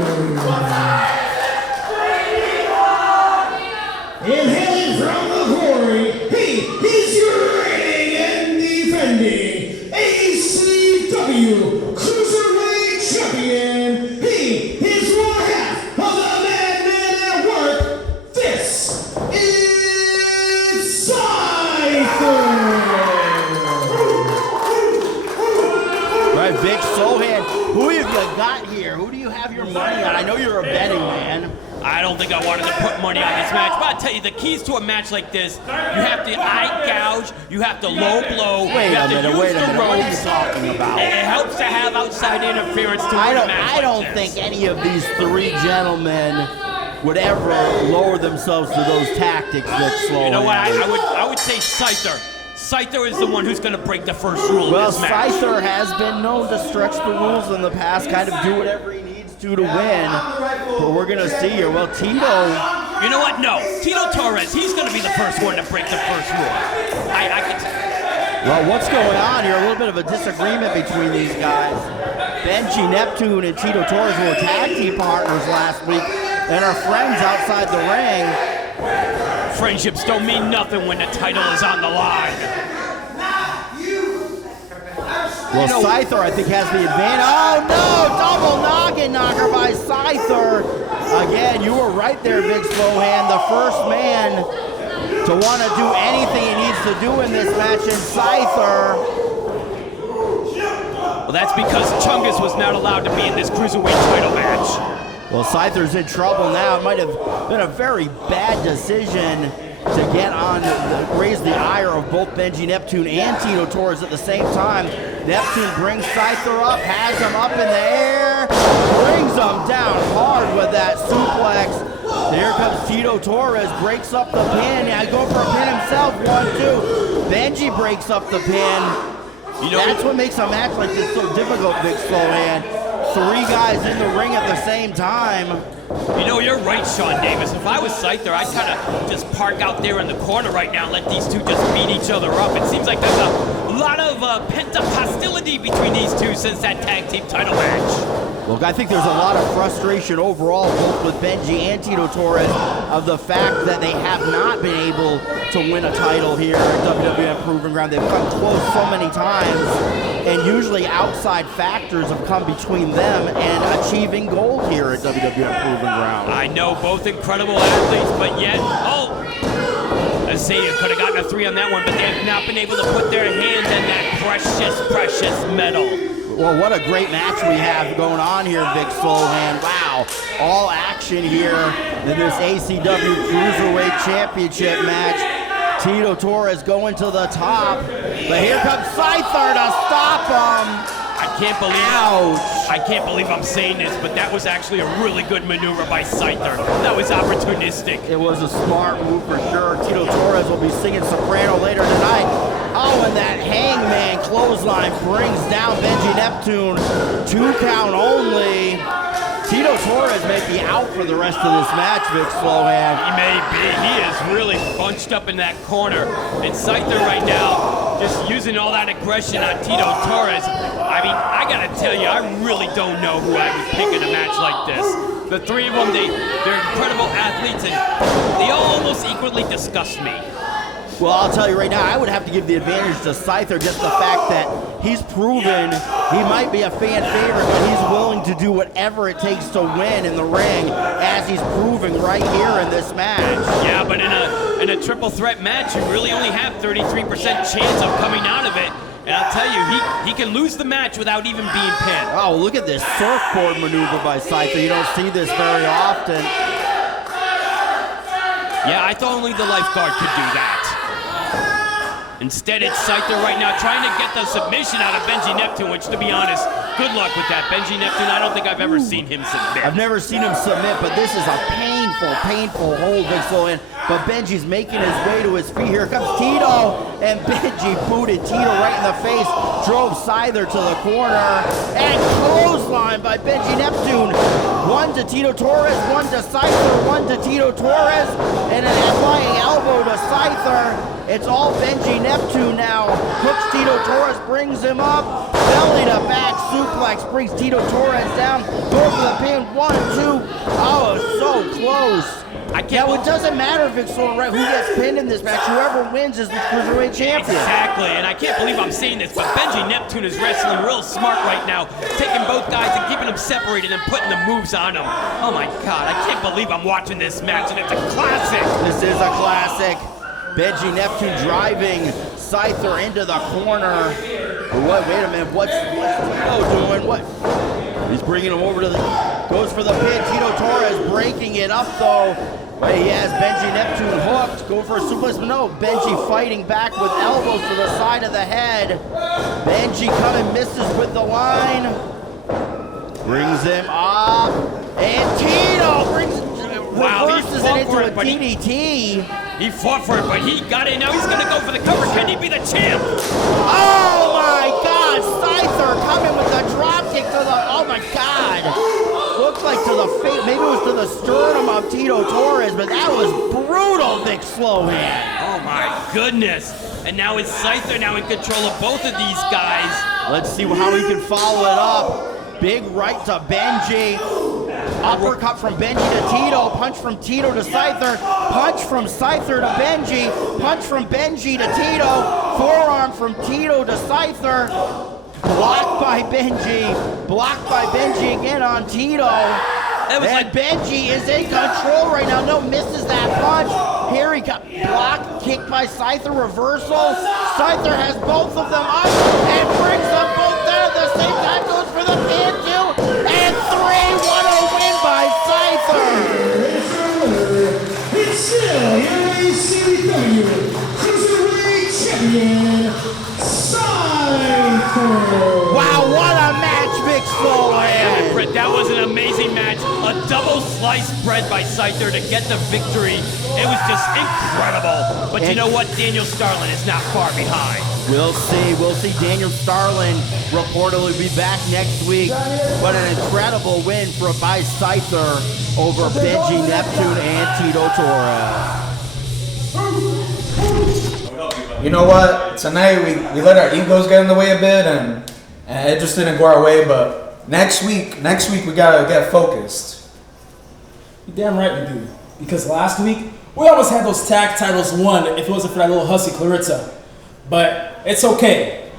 And hailing from the quarry, he is your reigning and defending ACW Cruiserweight Champion. He is one half of the Madman at Work. This is Scyther. Right, Vic Sohan, who have you got here? Who do you have your money on? I know you're a betting man. I don't think I wanted to put money on this match, but I'll tell you, the keys to a match like this, you have to eye gouge, you have to low blow, you have to use the What are you ropes. talking about? It helps to have outside interference to win a match I don't like think this. any of these three gentlemen would ever lower themselves to those tactics that slow. You know what? I would say Scyther. Scyther is the one who's going to break the first rule Well, of this match. Scyther has been known to stretch the rules in the past, kind of do whatever he needs to win. But we're going to see here. Well, Tito. You know what? No. Tito Torres, he's going to be the first one to break the first rule. I can. Well, what's going on here? A little bit of a disagreement between these guys. Benji Neptune and Tito Torres were tag team partners last week and are friends outside the ring. Friendships don't mean nothing when the title is on the line. Well, Scyther, I think, has the advantage. Oh, no! Double noggin knocker by Scyther. Again, you were right there, Big Slowhand. The first man to want to do anything he needs to do in this match, and Scyther. Well, that's because Chungus was not allowed to be in this Cruiserweight title match. Well, Scyther's in trouble now. It might have been a very bad decision to get on, raise the ire of both Benji Neptune and Tito Torres at the same time. Neptune brings Scyther up, has him up in the air, brings him down hard with that suplex. Here comes Tito Torres, breaks up the pin. Yeah, go for a pin himself, 1-2. Benji breaks up the pin. You know, that's what makes a match like this so difficult, Big Slowhand. 3 guys in the ring at the same time. You know, you're right, Sean Davis. If I was Scyther, I'd kind of just park out there in the corner right now and let these two just beat each other up. It seems like there's a lot of pent-up hostility between these two since that tag team title match. Look, I think there's a lot of frustration overall, both with Benji and Tito Torres, of the fact that they have not been able to win a title here at WWN Proving Ground. They've come close so many times, and usually outside factors have come between them and achieving gold here at WWN Proving Ground. I know, both incredible athletes, but yet, let's say you could have gotten a 3 on that one, but they have not been able to put their hands in that precious, precious metal. Well, what a great match we have going on here, Big Slowhand. Wow, all action here in this ACW Cruiserweight Championship match. Tito Torres going to the top, but here comes Scyther to stop him. I can't believe I'm saying this, but that was actually a really good maneuver by Scyther. That was opportunistic. It was a smart move for sure. Tito Torres will be singing soprano later tonight. Oh, and that hangman clothesline brings down Benji Neptune. 2 count only. Tito Torres may be out for the rest of this match, Vic Slowhand. He may be. He is really bunched up in that corner. And Scyther right now, just using all that aggression on Tito Torres. I mean, I gotta tell you, I really don't know who I would pick in a match like this. The 3 of them, they're incredible athletes, and they all almost equally disgust me. Well, I'll tell you right now, I would have to give the advantage to Scyther, just the fact that he's proven he might be a fan favorite, but he's willing to do whatever it takes to win in the ring, as he's proving right here in this match. Yeah, but in a triple threat match, you really only have 33% chance of coming out of it. And I'll tell you, he can lose the match without even being pinned. Oh, look at this surfboard maneuver by Scyther. You don't see this very often. Yeah, I thought only the lifeguard could do that. Instead, it's Scyther right now trying to get the submission out of Benji Neptune, which, to be honest, good luck with that. Benji Neptune, I don't think I've ever seen him submit. I've never seen him submit, but this is a painful, painful hold, Big Slowhand. But Benji's making his way to his feet. Here comes Tito, and Benji booted Tito right in the face, drove Scyther to the corner, and clothesline by Benji Neptune. 1 to Tito Torres, 1 to Scyther, 1 to Tito Torres, and an flying elbow to Scyther. It's all Benji Neptune now. Hooks Tito Torres, brings him up. Belly to back suplex, brings Tito Torres down. Goes for the pin, 1-2. Oh, so close. Now, it doesn't matter if it's who gets pinned in this match. Whoever wins is the Cruiserweight champion. Exactly, and I can't believe I'm saying this, but Benji Neptune is wrestling real smart right now, taking both guys and keeping them separated and putting the moves on them. Oh my God, I can't believe I'm watching this match, and it's a classic. This is a classic. Benji Neptune driving Scyther into the corner. Wait a minute, what's Tito doing? What? He's bringing him over to the, goes for the pin. Tito Torres breaking it up though. But he has Benji Neptune hooked. Go for a suplex, but no. Benji fighting back with elbows to the side of the head. Benji coming, misses with the line. Brings him up. And Tito brings, wow, but DDT. he fought for it, but he got it. Now he's going to go for the cover. Can he be the champ? Oh my God! Scyther coming with a drop kick to the. Oh my God! Looks like to the face. Maybe it was to the sternum of Tito Torres, but that was brutal, Vic Slowhand. Oh my goodness! And now it's Scyther now in control of both of these guys. Let's see how he can follow it up. Big right to Benji. Uppercut from Benji to Tito. Punch from Tito to Scyther. Punch from Scyther to Benji. Punch from Benji to Tito. Forearm from Tito to Scyther. Blocked by Benji. Blocked by Benji again on Tito. And Benji is in control right now. No, misses that punch. Here he got blocked, kicked by Scyther, reversal. Scyther has both of them up and brings them both down at the same time. Goes for the pin two and 3. What a win by Scyther. It's still your ACW Cruiserweight Champion, Scyther. Wow, what a match, Vic Slowhand. Brett, that was an amazing match. A double sliced bread by Scyther to get the victory. It was just incredible. But you know what? Daniel Starlin is not far behind. We'll see. We'll see. Daniel Starlin reportedly be back next week. But an incredible win by Scyther over Benji Neptune and Tito Torres. You know what? Tonight we let our egos get in the way a bit, and it just didn't go our way. But next week we gotta get focused. You're damn right we do. Because last week, we almost had those tag titles won if it wasn't for that little hussy Clarissa. But it's okay.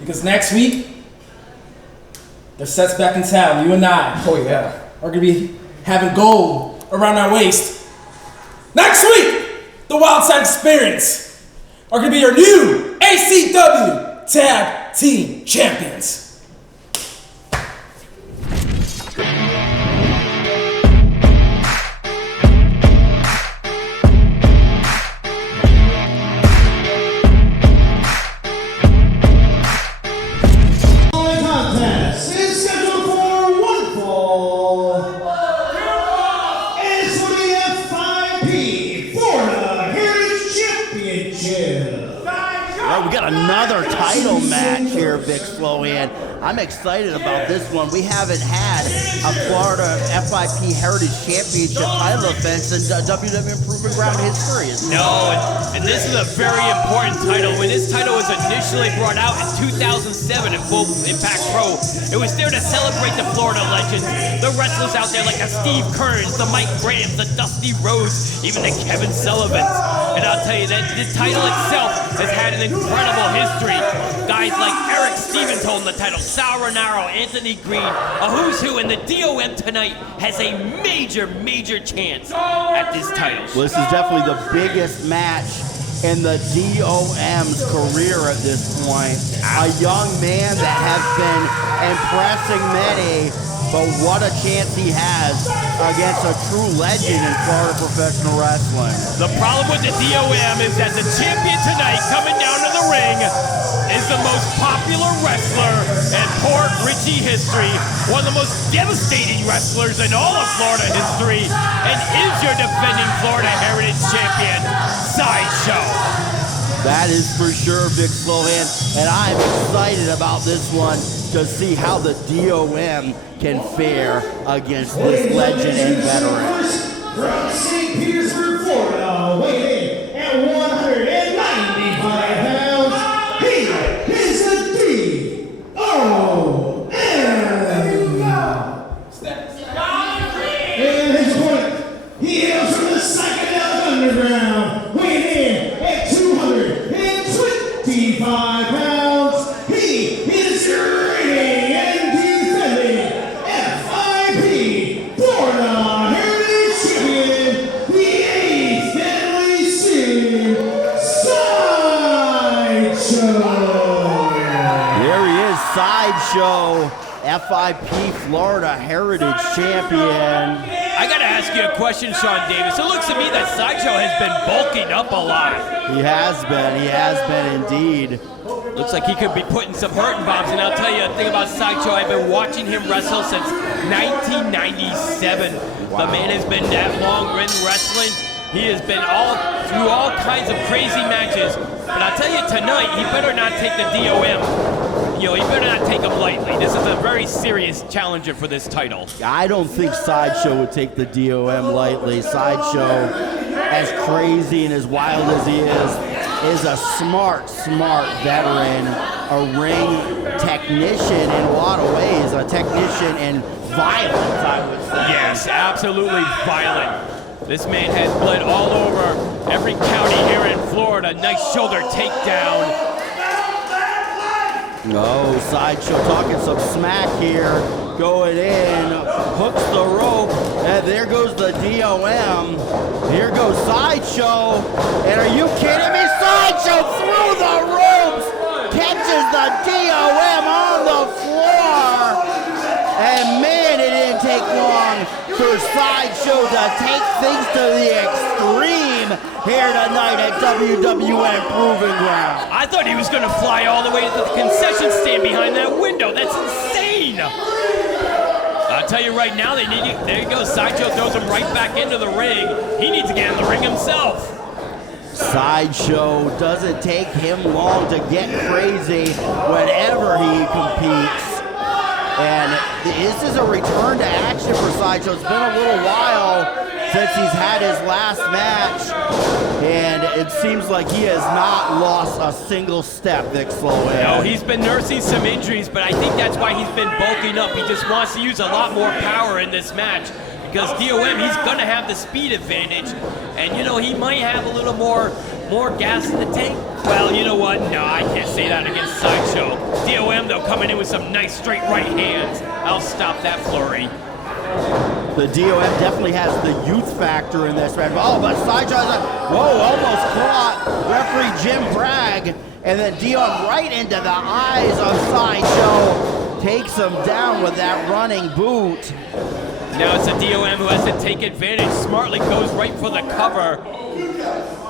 Because next week, the set's back in town. You and I Oh yeah. are going to be having gold around our waist. Next week, the Wild Side Experience are going to be your new ACW Tag Team Champions. Contest is scheduled for one fall. And it's for the F5P Florida Heritage Championship. Well, we got another title match here, Vic Slowhand. I'm excited about this one. We haven't had a Florida FIP Heritage Championship title defense in WWN Proving Ground history. No, and this is a very important title. When this title was initially brought out in 2007 in Full Impact Pro, it was there to celebrate the Florida legends, the wrestlers out there like a Steve Kearns, the Mike Grahams, the Dusty Rhodes, even the Kevin Sullivans. And I'll tell you that the title itself has had an incredible history. Guys like Eric Stevens holding the title, Sal Renaro, Anthony Green, a who's who, and the DOM tonight has a major chance at this title. Well, this is definitely the biggest match in the DOM's career at this point. A young man that has been impressing many, but what a chance he has against a true legend in Florida professional wrestling. The problem with the DOM is that the champion tonight coming down to the ring is the most popular wrestler in Port Richey history, one of the most devastating wrestlers in all of Florida history, and is your defending Florida Heritage Champion, Sideshow. That is for sure, Vic Slowhand, and I'm excited about this one to see how the DOM can fare against this legend and veteran. From St. Petersburg, Florida, weighing in at 195 pounds, he is the DOM. And his opponent, he hails from the psychedelic underground, weighing in at 225 pounds. He is your reigning and defending FIP Florida Heritage Champion, the 8th deadly sin, Sideshow. Here he is, Sideshow, FIP Florida Heritage Champion. I gotta ask you a question, Sean Davis. It looks to me that Sideshow has been bulking up a lot. He has been indeed. Looks like he could be putting some hurting bombs, and I'll tell you a thing about Sideshow. I've been watching him wrestle since 1997. The man has been that long in wrestling. He has been through all kinds of crazy matches. But I'll tell you tonight, he better not take the DOM. You know, he better not take him lightly. This is a very serious challenger for this title. I don't think Sideshow would take the DOM lightly. Sideshow, as crazy and as wild as he is a smart veteran, a ring technician in a lot of ways, a technician in violence, I would say. Yes, absolutely violent. This man has bled all over every county here in Florida. Nice shoulder takedown. No, Sideshow talking some smack here, going in, hooks the rope, and there goes the DOM. Here goes Sideshow, and are you kidding me? Sideshow through the ropes, catches the DOM on the floor, and man, it didn't take long for Sideshow to take things to the extreme here tonight at WWN Proving Ground. I thought he was going to fly all the way to the concession stand behind that window. That's insane. I'll tell you right now, there you go. Sideshow throws him right back into the ring. He needs to get in the ring himself. Sideshow doesn't take him long to get crazy whenever he competes. And this is a return to action for Sideshow. It's been a little while since he's had his last match, and it seems like he has not lost a single step, Vic Sloan. No, he's been nursing some injuries, but I think that's why he's been bulking up. He just wants to use a lot more power in this match, because DOM, he's going to have the speed advantage, and you know, he might have a little more gas in the tank. Well, you know what? No, I can't say that against Sideshow. DOM, though, coming in with some nice straight right hands. I'll stop that flurry. The DOM definitely has the youth factor in this match. Oh, but Sideshow's like, whoa, almost caught referee Jim Bragg, and then DOM right into the eyes of Sideshow. Takes him down with that running boot. Now it's the DOM who has to take advantage. Smartly goes right for the cover.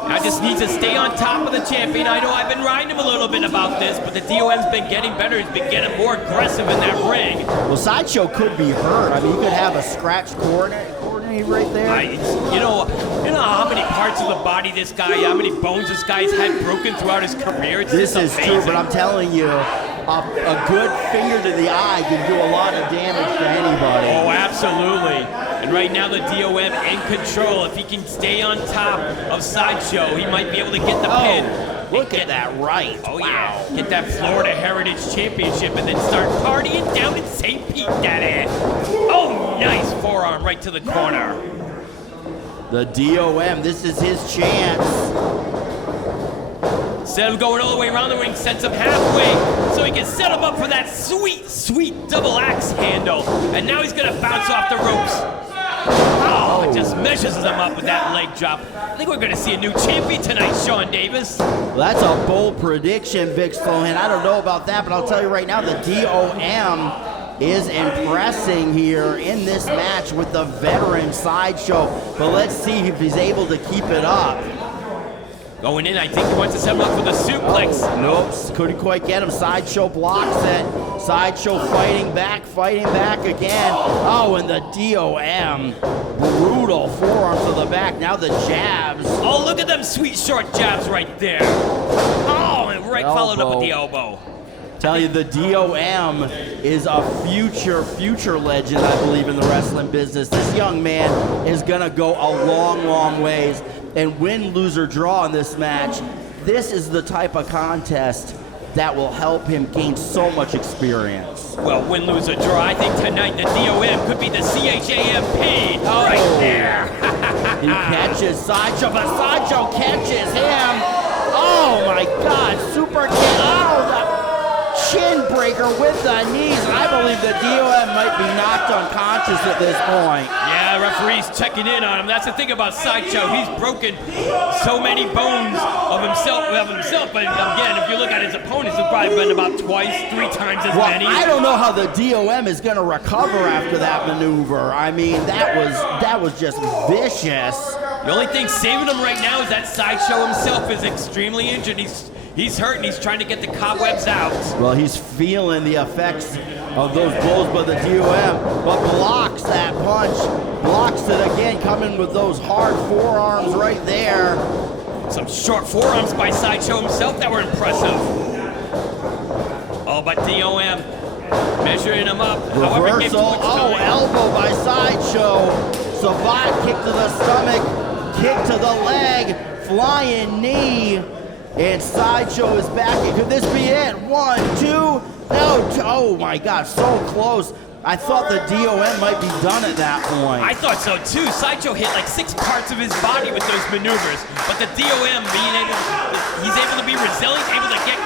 I just need to stay on top of the champion. I know I've been riding him a little bit about this, but the DOM's been getting better. He's been getting more aggressive in that ring. Well, Sideshow could be hurt. I mean, you could have a scratched coordinate right there. You know how many parts of the body this guy, how many bones this guy's had broken throughout his career? This is true, but I'm telling you, a good finger to the eye can do a lot of damage to anybody. Oh, absolutely. And right now the DOM in control. If he can stay on top of Sideshow, he might be able to get the pin. Look at that right. Oh, wow. Yeah. Get that Florida Heritage Championship and then start partying down in St. Pete, daddy. Oh, nice forearm right to the corner. The DOM, this is his chance. Instead of going all the way around the ring, sends him halfway so he can set him up for that sweet double axe handle. And now he's going to bounce off the ropes. Oh, it just measures him up with that leg drop. I think we're going to see a new champion tonight, Sean Davis. Well, that's a bold prediction, Vic Sloan. I don't know about that, but I'll tell you right now, the DOM is impressing here in this match with the veteran Sideshow. But let's see if he's able to keep it up. Going in, I think he wants to set him up for the suplex. Nope, couldn't quite get him. Sideshow blocks it. Sideshow fighting back again. Oh, and the DOM, brutal forearm to the back. Now the jabs. Oh, look at them sweet short jabs right there. Oh, and right followed up with the elbow. Tell you, the DOM is a future legend, I believe, in the wrestling business. This young man is gonna go a long ways. And win, lose, or draw in this match, this is the type of contest that will help him gain so much experience. Well, win, lose, or draw, I think tonight the DOM could be the CHAMP right there. He catches Sideshow, but Sideshow catches him. Oh my God, super kick. Oh, the chin breaker with the knees. And I believe the DOM might be knocked unconscious at this point. Yeah, referee's checking in on him. That's the thing about Sideshow. He's broken so many bones of himself. But again, if you look at his opponents, it's probably been about twice, 3 times as many. I don't know how the DOM is going to recover after that maneuver. I mean, that was just vicious. The only thing saving him right now is that Sideshow himself is extremely injured. He's hurt and he's trying to get the cobwebs out. Well, he's feeling the effects of those blows by the DOM, but blocks that punch, blocks it again, coming with those hard forearms right there. Some short forearms by Sideshow himself that were impressive. Oh, but DOM measuring him up. However, it gave too Reversal, much time. elbow by Sideshow. Savant kick to the stomach, kick to the leg, flying knee. And Sideshow is back. Could this be it? 1, 2, no, oh my God, so close. I thought the DOM might be done at that point. I thought so too. Sideshow hit like 6 parts of his body with those maneuvers, but the DOM he's able to be resilient, able to kick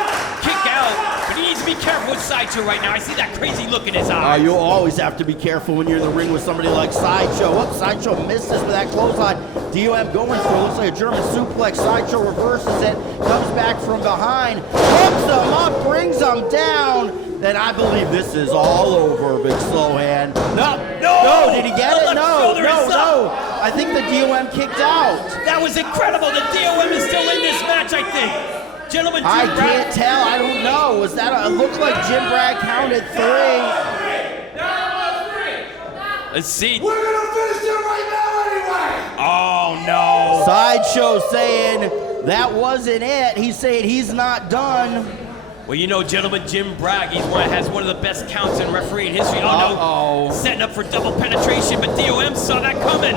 out, but he needs to be careful with Sideshow right now. I see that crazy look in his eyes. You'll always have to be careful when you're in the ring with somebody like Sideshow. Oh, Sideshow misses with that clothesline. DOM going for it. Looks like a German suplex. Sideshow reverses it, comes back from behind, hooks him up, brings him down. Then I believe this is all over, Big Slow Hand. No, did he get it? No. I think the DOM kicked out. That was incredible. The DOM is still in this match, I think. Gentlemen, I can't tell. I don't know. Was that it looked like Jim Bragg counted 3. Let's see. We're gonna finish it right now anyway! Oh, no. Sideshow saying that wasn't it. He's saying he's not done. Well, you know, gentlemen, Jim Bragg, has one of the best counts in refereeing history. Oh, no. Setting up for double penetration, but DOM saw that coming.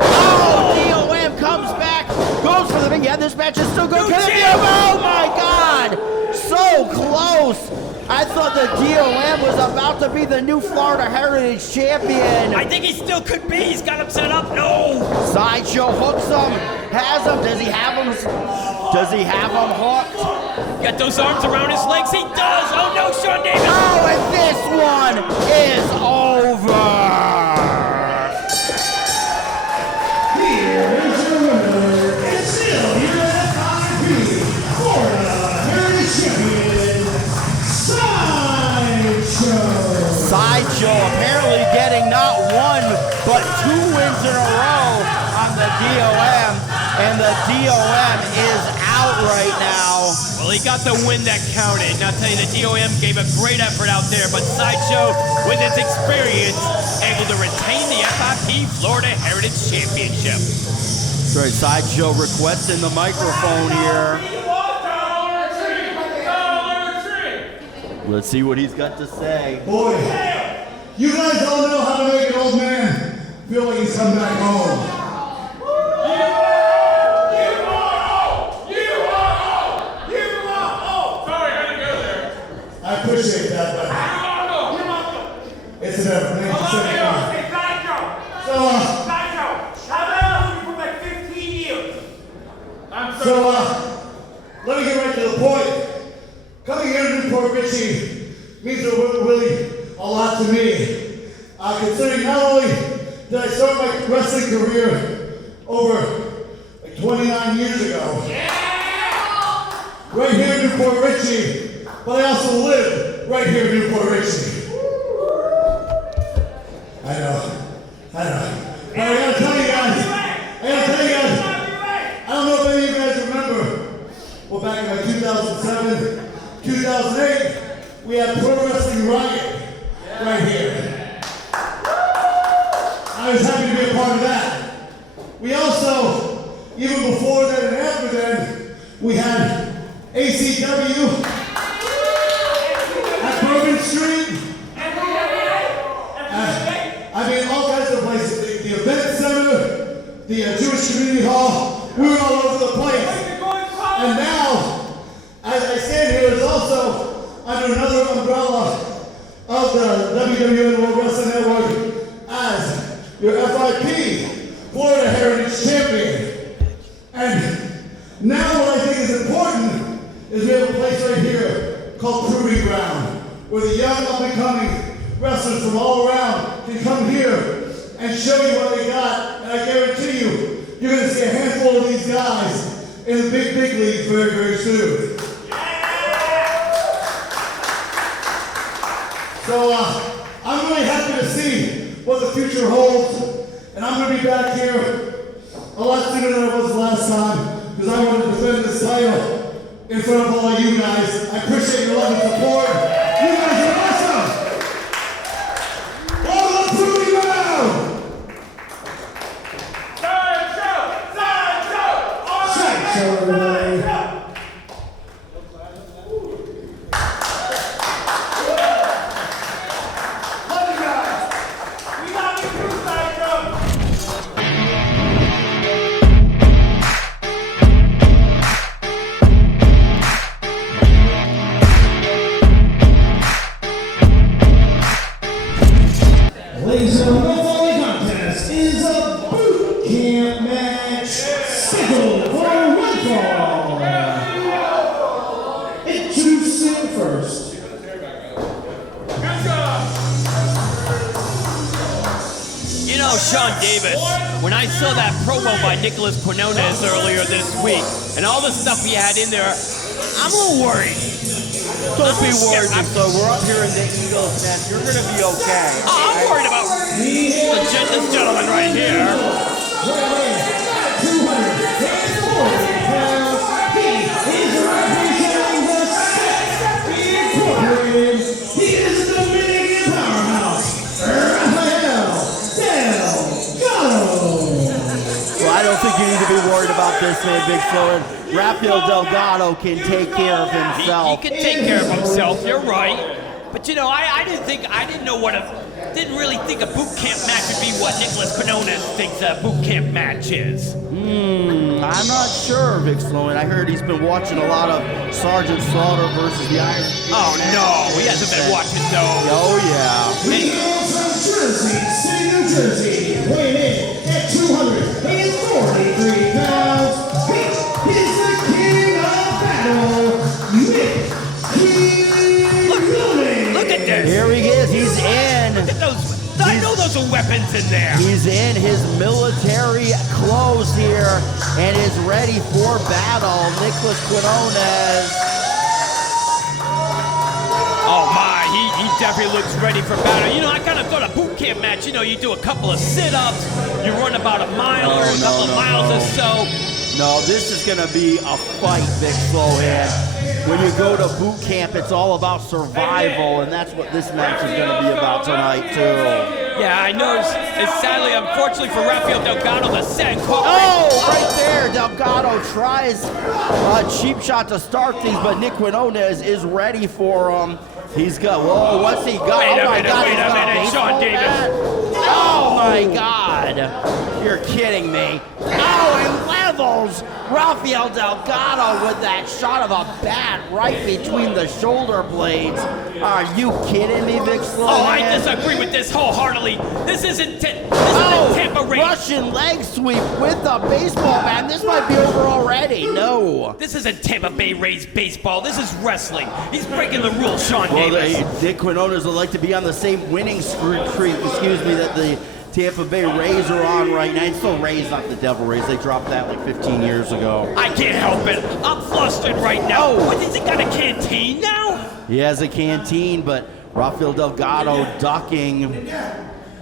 Oh, DOM comes back, goes for the big. Yeah, this match is still good. Oh, my God. So close. I thought the DOM was about to be the new Florida Heritage Champion. I think he still could be. He's got him set up. No. Sideshow hooks him, has him. Does he have him hooked? Got those arms around his legs. He does. Oh, no, Sean Davis. Oh, and this one is over. Here is your winner, and still your FIP Florida Heritage Champion, Sideshow apparently getting not 1, but 2 wins in a row on the DOM, and the DOM is out right now. Well, he got the win that counted. Now, I'll tell you, the DOM gave a great effort out there, but Sideshow, with his experience, able to retain the FIP Florida Heritage Championship. That's right, Sideshow requesting the microphone here. Let's see what he's got to say. Boy, you guys all know how to make an old man feel like he's come back home. Sorry, I had to go there. I appreciate that, but it's an effort. Thank you so much. So, let me get right to the point. Coming here to Port Richey means really a lot to me. Considering not only did I start my wrestling career over 29 years ago, right here in Port Richey, but I also live right here in Port Richey. I know. But I gotta tell you guys, I don't know if any of you guys remember, well, back in like 2007, 2008, we had Pro Wrestling Riot right here. I was happy to be a part of that. We also, even before that and after that, we had ACW at Bourbon Street. I mean, all kinds of places. The Event Center, the Jewish Community Hall, we were all over the place. And now, as I stand here, is also under another umbrella of the WWN World Wrestling Network as your FIP Florida Heritage Champion. And now what I think is important is we have a place right here called Proving Ground, where the young up-and-coming wrestlers from all around can come here and show you what they got. And I guarantee you, you're going to see a handful of these guys in the big leagues very, very soon. So I'm really happy to see what the future holds, and I'm going to be back here a lot sooner than I was last time, because I want to defend this title in front of all you guys. I appreciate your love and support. You guys are awesome. All the Proving Ground. Sideshow, everybody. Ladies and gentlemen, the following contest is a boot camp match scheduled for one fall. Introducing first. You know, Sean Davis, when I saw that promo by Nicholas Quinones earlier this week, and all the stuff he had in there, I'm a little worried. Don't be worried. So we're up here in the Eagles nest. You're gonna be okay. Oh, I'm worried about this gentleman right here. 240 pounds. He is representing the Set Incorporated. He is the Dominican powerhouse, Rafael Delgado. Well, I don't think you need to be worried about this man, Big Flo. Rafael Delgado can take care of He himself. can take care of himself. You're right. But you know, I didn't really think a boot camp match would be what Nicholas Quinones thinks a boot camp match is. I'm not sure, Big Flo. I heard he's been watching a lot of Sergeant Slaughter versus the Iron. Oh no, he hasn't been watching those. Oh yeah. He goes from Jersey City, New Jersey, weighing in at 243 pounds. He is the king of battle, Nick Quinones. Look at this. Here he is. He's in. Look at those. I know those are weapons in there. He's in his military clothes here and is ready for battle. Nicholas Quinones. Oh my, he definitely looks ready for battle. You know, I kind of thought a boot camp match, you know, you do a couple of sit-ups, you run about a mile or a couple of miles or so. No, this is going to be a fight, Big Flowhead. When you go to boot camp, it's all about survival, and that's what this match is going to be about tonight, too. Yeah, I noticed. It's sadly, unfortunately for Rafael Delgado, the Set Incorporated. Oh, right there. Delgado tries a cheap shot to start things, but Nick Quinones is ready for him. He's got, whoa, what's he got? Wait a oh my minute, God, wait he's a got minute, baseball Sean Davis. bat. Oh my God. You're kidding me. Oh, and levels Rafael Delgado with that shot of a bat right between the shoulder blades. Are you kidding me, Big Slow? Oh, I disagree with this wholeheartedly. This isn't Tampa Race. Russian leg sweep with the baseball bat. This might be over already. No. This isn't Tampa Bay Rays baseball. This is wrestling. He's breaking the rules, Sean Well, Davis. Nick Quinones would like to be on the same winning streak, that the Tampa Bay Rays are on right now. It's still Rays, not the Devil Rays. They dropped that like 15 years ago. I can't help it. I'm flustered right now. Oh. What, has he got a canteen now? He has a canteen, but Rafael Delgado ducking.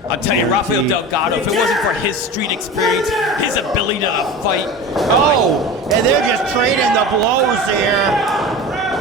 I'll tell you, Rafael Delgado, if it wasn't for his street experience, his ability to fight. Oh, and they're just trading the blows here.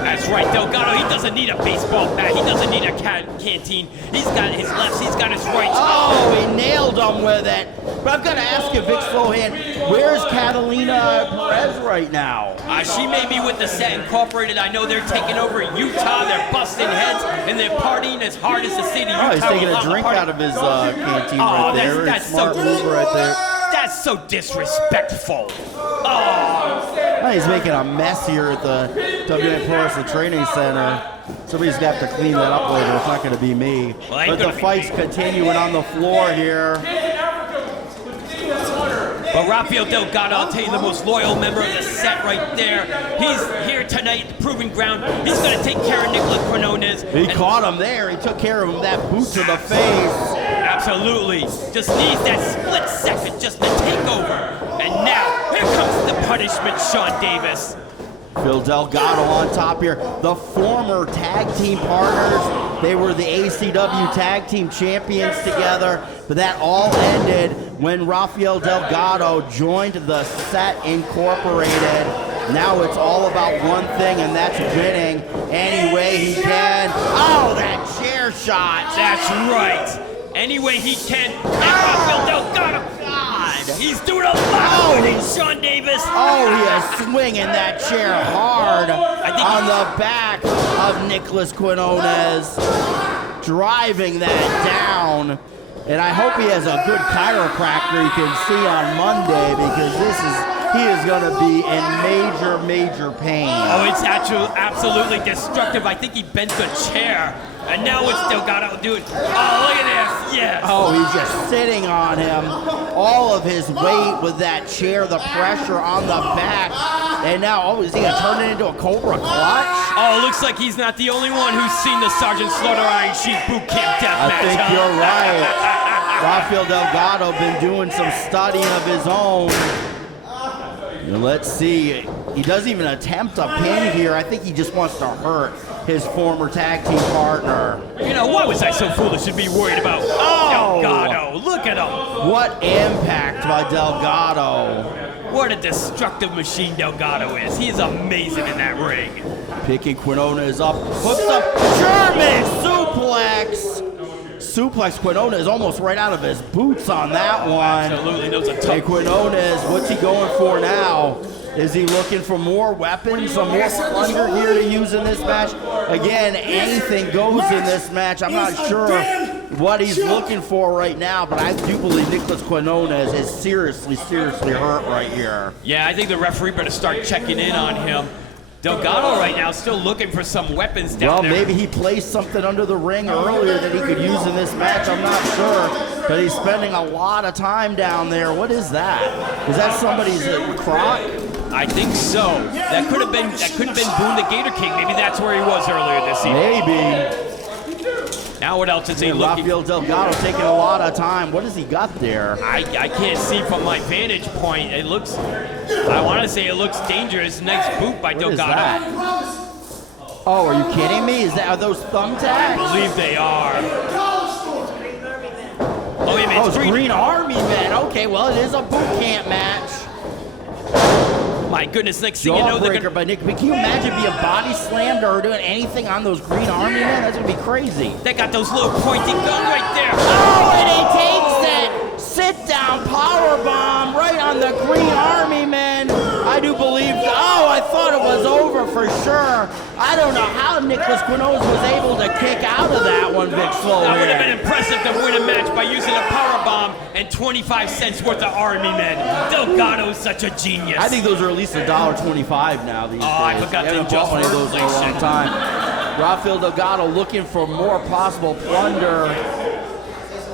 That's right, Delgado, he doesn't need a baseball bat. He doesn't need a canteen. He's got his lefts, he's got his rights. Oh, he nailed him with it. But I've got to ask you, Vic Slohan, where's Catalina Perez right now? She may be with the Set Incorporated. I know they're taking over Utah. They're busting heads, and they're partying as hard as the city of Utah. Oh, he's taking a drink party. out of his canteen right there. That's Smart so move right there. That's so disrespectful. Oh. Oh, he's making a mess here at the WWN Training Center. Somebody's got to clean that up later. It's not going to be me. Well, but the fight's continuing on the floor here. But Rafael Delgado, I'll tell you, the most loyal member of the set right there. He's here tonight at the Proving Ground. He's going to take care of Nicholas Quinones. He caught him there. He took care of him. That boot to the face. Absolutely. Just needs that split second just to take over. And now, here comes the punishment, Sean Davis. Phil Delgado on top here. The former tag team partners. They were the ACW tag team champions together. But that all ended when Rafael Delgado joined the Set Incorporated. Now it's all about one thing, and that's winning any way he can. Oh, that chair shot. That's right. Any way he can. And Rafael Delgado. God. He's doing a lot of winning, Sean Davis. Oh, he is swinging that chair hard on the back of Nicholas Quinones, driving that down. And I hope he has a good chiropractor you can see on Monday, because he is going to be in major, major pain. Oh, it's absolutely destructive. I think he bent the chair. And now it's Delgado doing, oh, look at this, yes. Oh, he's just sitting on him. All of his weight with that chair, the pressure on the back. And now, oh, is he going to turn it into a Cobra clutch? Oh, looks like he's not the only one who's seen the Sergeant Slaughter Iron Sheik boot camp death I match. think you're right. Rafael Delgado been doing some studying of his own. And let's see. He doesn't even attempt a pin here. I think he just wants to hurt his former tag team partner. You know, why was I so foolish to be worried about Delgado? Look at him. What impact by Delgado. What a destructive machine Delgado is. He is amazing in that ring. Picking Quinones up. Hooks up. German suplex. Suplex Quinones almost right out of his boots on that one. Absolutely. Those are tough. Hey, Quinones, what's he going for now? Is he looking for more weapons, some more plunder here to use in this match? Again, anything goes in this match. I'm not sure what he's looking for right now, but I do believe Nicholas Quinones is seriously, seriously hurt right here. Yeah, I think the referee better start checking in on him. Delgado right now still looking for some weapons down there. Well, maybe he placed something under the ring earlier that he could use in this match. I'm not sure, but he's spending a lot of time down there. What is that? Is that somebody's crock? I think so. That could have been Boone the Gator King. Maybe that's where he was earlier this evening. Maybe. Now what else is he looking? Rafael Delgado taking a lot of time. What has he got there? I can't see from my vantage point. It looks, I want to say it looks dangerous. Nice boot by Delgado. What is that? Oh, are you kidding me? Are those thumbtacks? I believe they are. Oh, wait a minute. It's Green Army men. Okay, well, it is a boot camp match. My goodness, next thing you know, they're Jawbreaker by Nick. But can you imagine being body slammed or doing anything on those Green Army men? That's going to be crazy. They got those little pointy guns right there. Oh, and he takes it. Sit down powerbomb right on the Green Army men. I do believe, I thought it was over for sure. I don't know how Nicholas Quinones was able to kick out of that one, Vic Slow. That would have been impressive to win a match by using a powerbomb and 25 cents worth of Army men. Delgado is such a genius. I think those are at least $1.25 now these days. I forgot to adjust one of those in a long inflation. time. Rafael Delgado looking for more possible plunder.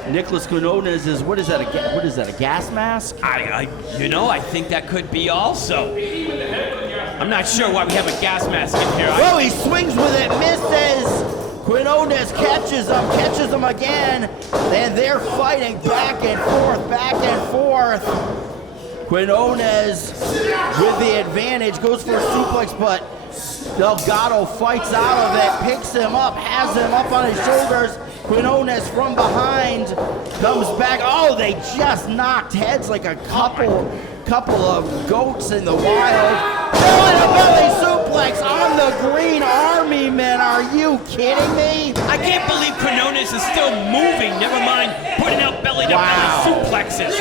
Nicholas Quinones is, what is that, a gas mask? I think that could be also. I'm not sure why we have a gas mask in here. Oh, he swings with it, misses. Quinones catches him again. And they're fighting back and forth. Quinones with the advantage, goes for a suplex, but Delgado fights out of it, picks him up, has him up on his shoulders. Quinones from behind comes back. Oh, they just knocked heads like a couple of goats in the wild. Oh, and a belly suplex on the Green Army men. Are you kidding me? I can't believe Quinones is still moving. Never mind putting out belly to belly suplexes.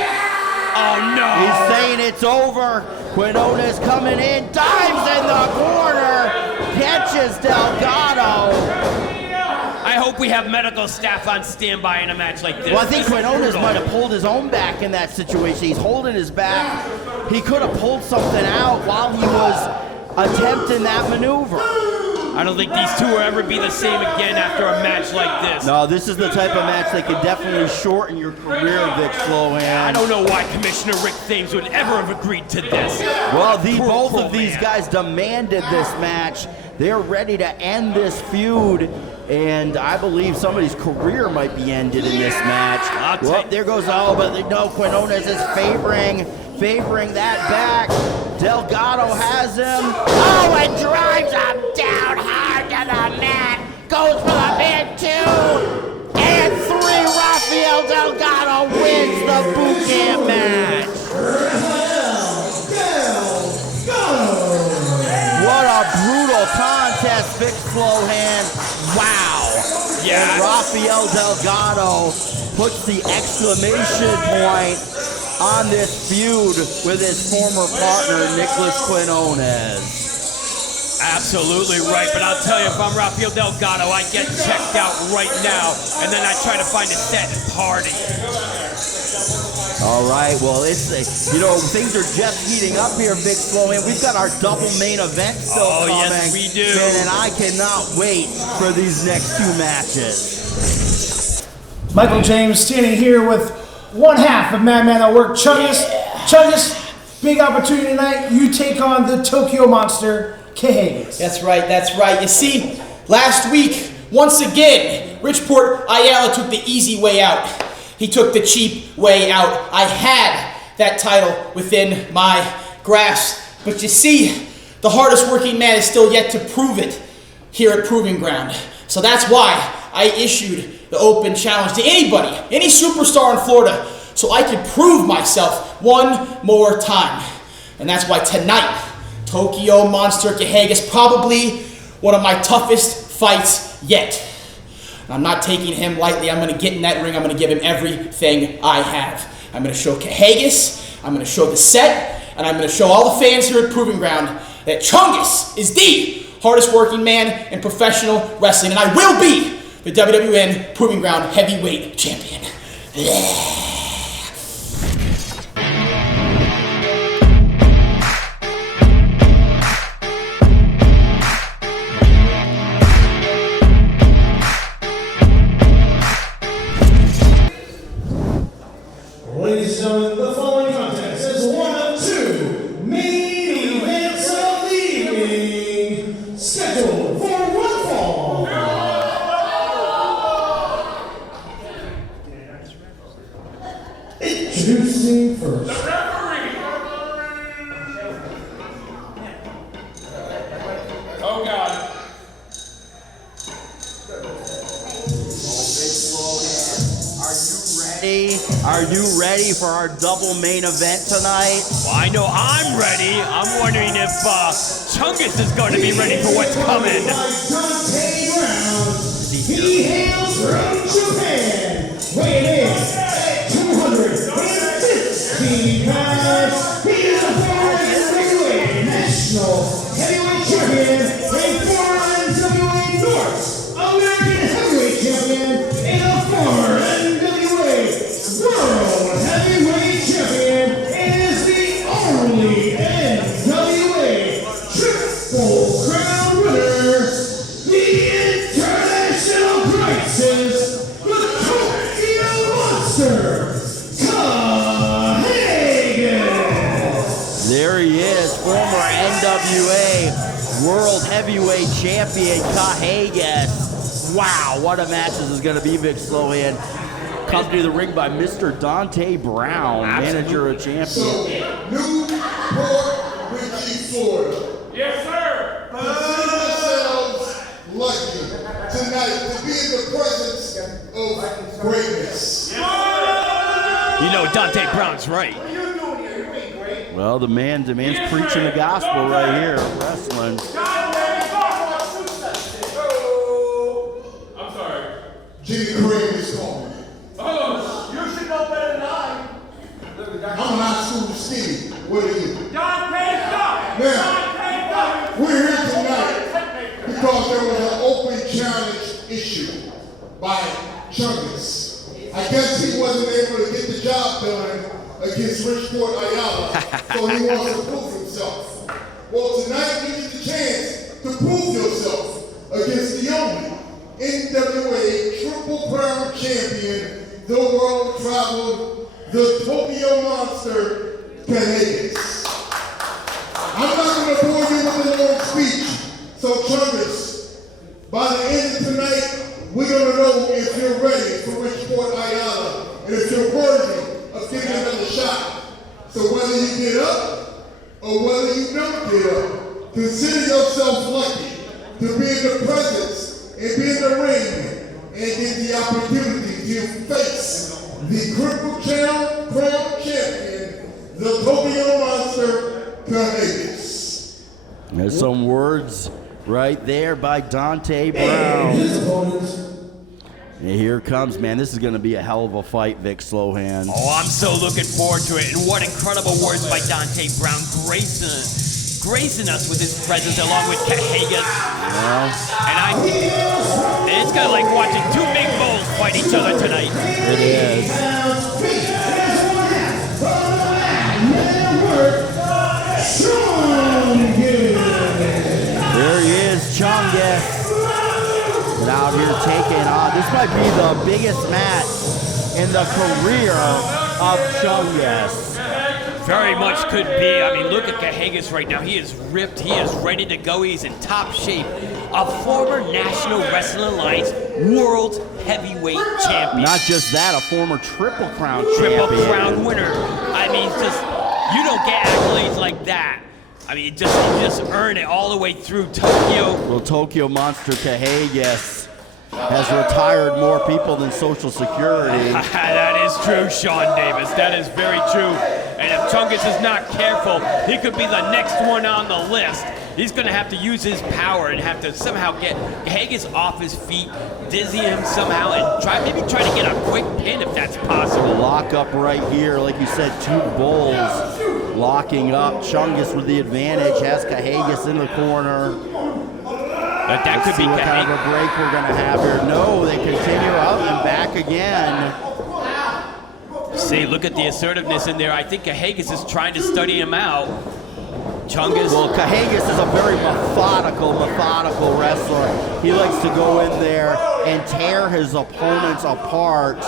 Oh no! He's saying it's over. Quinones coming in, dives in the corner, catches Delgado. I hope we have medical staff on standby in a match like this. Well, I think Quinones might have pulled his own back in that situation. He's holding his back. He could have pulled something out while he was attempting that maneuver. I don't think these two will ever be the same again after a match like this. No, this is the type of match that could definitely shorten your career, Vic Slohan. I don't know why Commissioner Rick Thames would ever have agreed to this. Well, both of these guys demanded this match. They're ready to end this feud, and I believe somebody's career might be ended in this match. Well, there goes but no, Quinones is favoring that back. Delgado has him. Oh, and drives him down hard to the mat. Goes for the big 2 and 3. Rafael Delgado wins the boot camp match. Rafael Delgado. slow hand. Wow. Yeah. And Rafael Delgado puts the exclamation point on this feud with his former partner, Nicholas Quinones. Absolutely right, but I'll tell you, if I'm Rafael Delgado, I get checked out right now, and then I try to find a set and party. All right, well, things are just heating up here, Big Sloan. We've got our double main event still coming. Yes, we do. Man, and I cannot wait for these next two matches. Michael James standing here with one half of Madman at Work, Chungus. Chungus, big opportunity tonight. You take on the Tokyo Monster, Kahagas. That's right, that's right. You see, last week, once again, Richport Ayala took the easy way out. He took the cheap way out. I had that title within my grasp. But you see, the hardest working man is still yet to prove it here at Proving Ground. So that's why I issued the open challenge to anybody, any superstar in Florida, so I could prove myself one more time. And that's why tonight, Tokyo Monster Kahagas, probably one of my toughest fights yet. I'm not taking him lightly. I'm going to get in that ring. I'm going to give him everything I have. I'm going to show Kahagas, I'm going to show the set, and I'm going to show all the fans here at Proving Ground that Chungus is the hardest working man in professional wrestling, and I will be the WWN Proving Ground Heavyweight Champion. Ladies and gentlemen, the following contest is one of two main events of the evening, scheduled for one fall. Introducing first. Oh, God. Are you ready for our double main event tonight? Well, I know I'm ready. I'm wondering if Chungus is going to be ready for what's coming. He hails from Japan, weighing in at 215 pounds. He is a former NWA National Heavyweight Champion and former NWA North American Heavyweight Champion and a former NWA World Heavyweight Champion and is the only NWA Triple Crown winner. The International Crisis, the Tokyo Monster, Kahagas. There he is, former NWA World Heavyweight Champion Kahagas. Wow, what a match this is going to be, Vic Sloan. Accompanied to the ring by Mr. Dante Brown, manager of champion. New Port Richey, Florida. Yes, sir. Consider yourselves lucky tonight to be in the presence of greatness. You know Dante Brown's right. Well, the man's preaching the gospel right here, wrestling. I'm sorry. Jimmy Crane is calling. Oh, you should know better than I. I'm not school Steve. What are you? Dante, stop! Now, we're here tonight because there was an open challenge issued by Chungus. I guess he wasn't able to get the job done against Richport Ayala, so he wants to prove himself. Well, tonight you get the chance to prove yourself against the only NWA Triple Crown Champion, the world-traveled, the Tokyo Monster, Kahagas. I'm not going to bore you with a long speech, so Chungus, by the end of tonight, we're going to know if you're ready for Richport Ayala and if you're worthy of getting another shot. So whether you get up or whether you don't get up, consider yourself lucky to be in the presence and be in the ring and get the opportunity to face the Triple Crown Champion, the Tokyo Monster, Kahagas. There's some words right there by Dante Brown. And here comes, man, this is going to be a hell of a fight, Vic Slowhand. Oh, I'm so looking forward to it. And what incredible words by Dante Brown, gracing us with his presence along with Cajegas. Yeah. And it's kind of like watching two big bulls fight each other tonight. It is. There he is, Chungus. Out here taking on, this might be the biggest match in the career of Chungus. Very much could be. I mean, look at Cajegas right now. He is ripped. He is ready to go. He's in top shape. A former National Wrestling Alliance World Heavyweight Champion. Not just that, a former Triple Crown Triple champion. Crown winner. I mean, just you don't get accolades like that. I mean, you just earn it all the way through Tokyo. Well, Tokyo Monster Cajegas has retired more people than Social Security. That is true, Sean Davis. That is very true. And if Chungus is not careful, he could be the next one on the list. He's going to have to use his power and have to somehow get Cajegas off his feet, dizzy him somehow, and maybe try to get a quick pin if that's possible. Lock up right here, like you said, two bulls locking up. Chungus with the advantage, has Cajegas in the corner. But that could be what kind of a break we're going to have here. No, they continue up and back again. See, look at the assertiveness in there. I think Cajegas is trying to study him out. Chungus. Well, Cajegas is a very methodical wrestler. He likes to go in there and tear his opponents apart,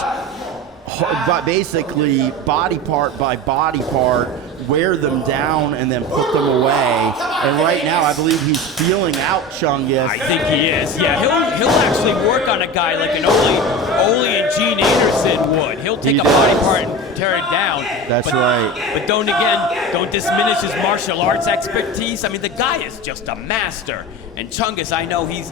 but basically body part by body part, wear them down and then put them away. And right now, I believe he's feeling out Chungus. I think he is. Yeah, he'll actually work on a guy like an Ole and Gene Anderson would. He'll take a body part and tear it down. That's right. But don't diminish his martial arts expertise. I mean, the guy is just a master. And Chungus, I know he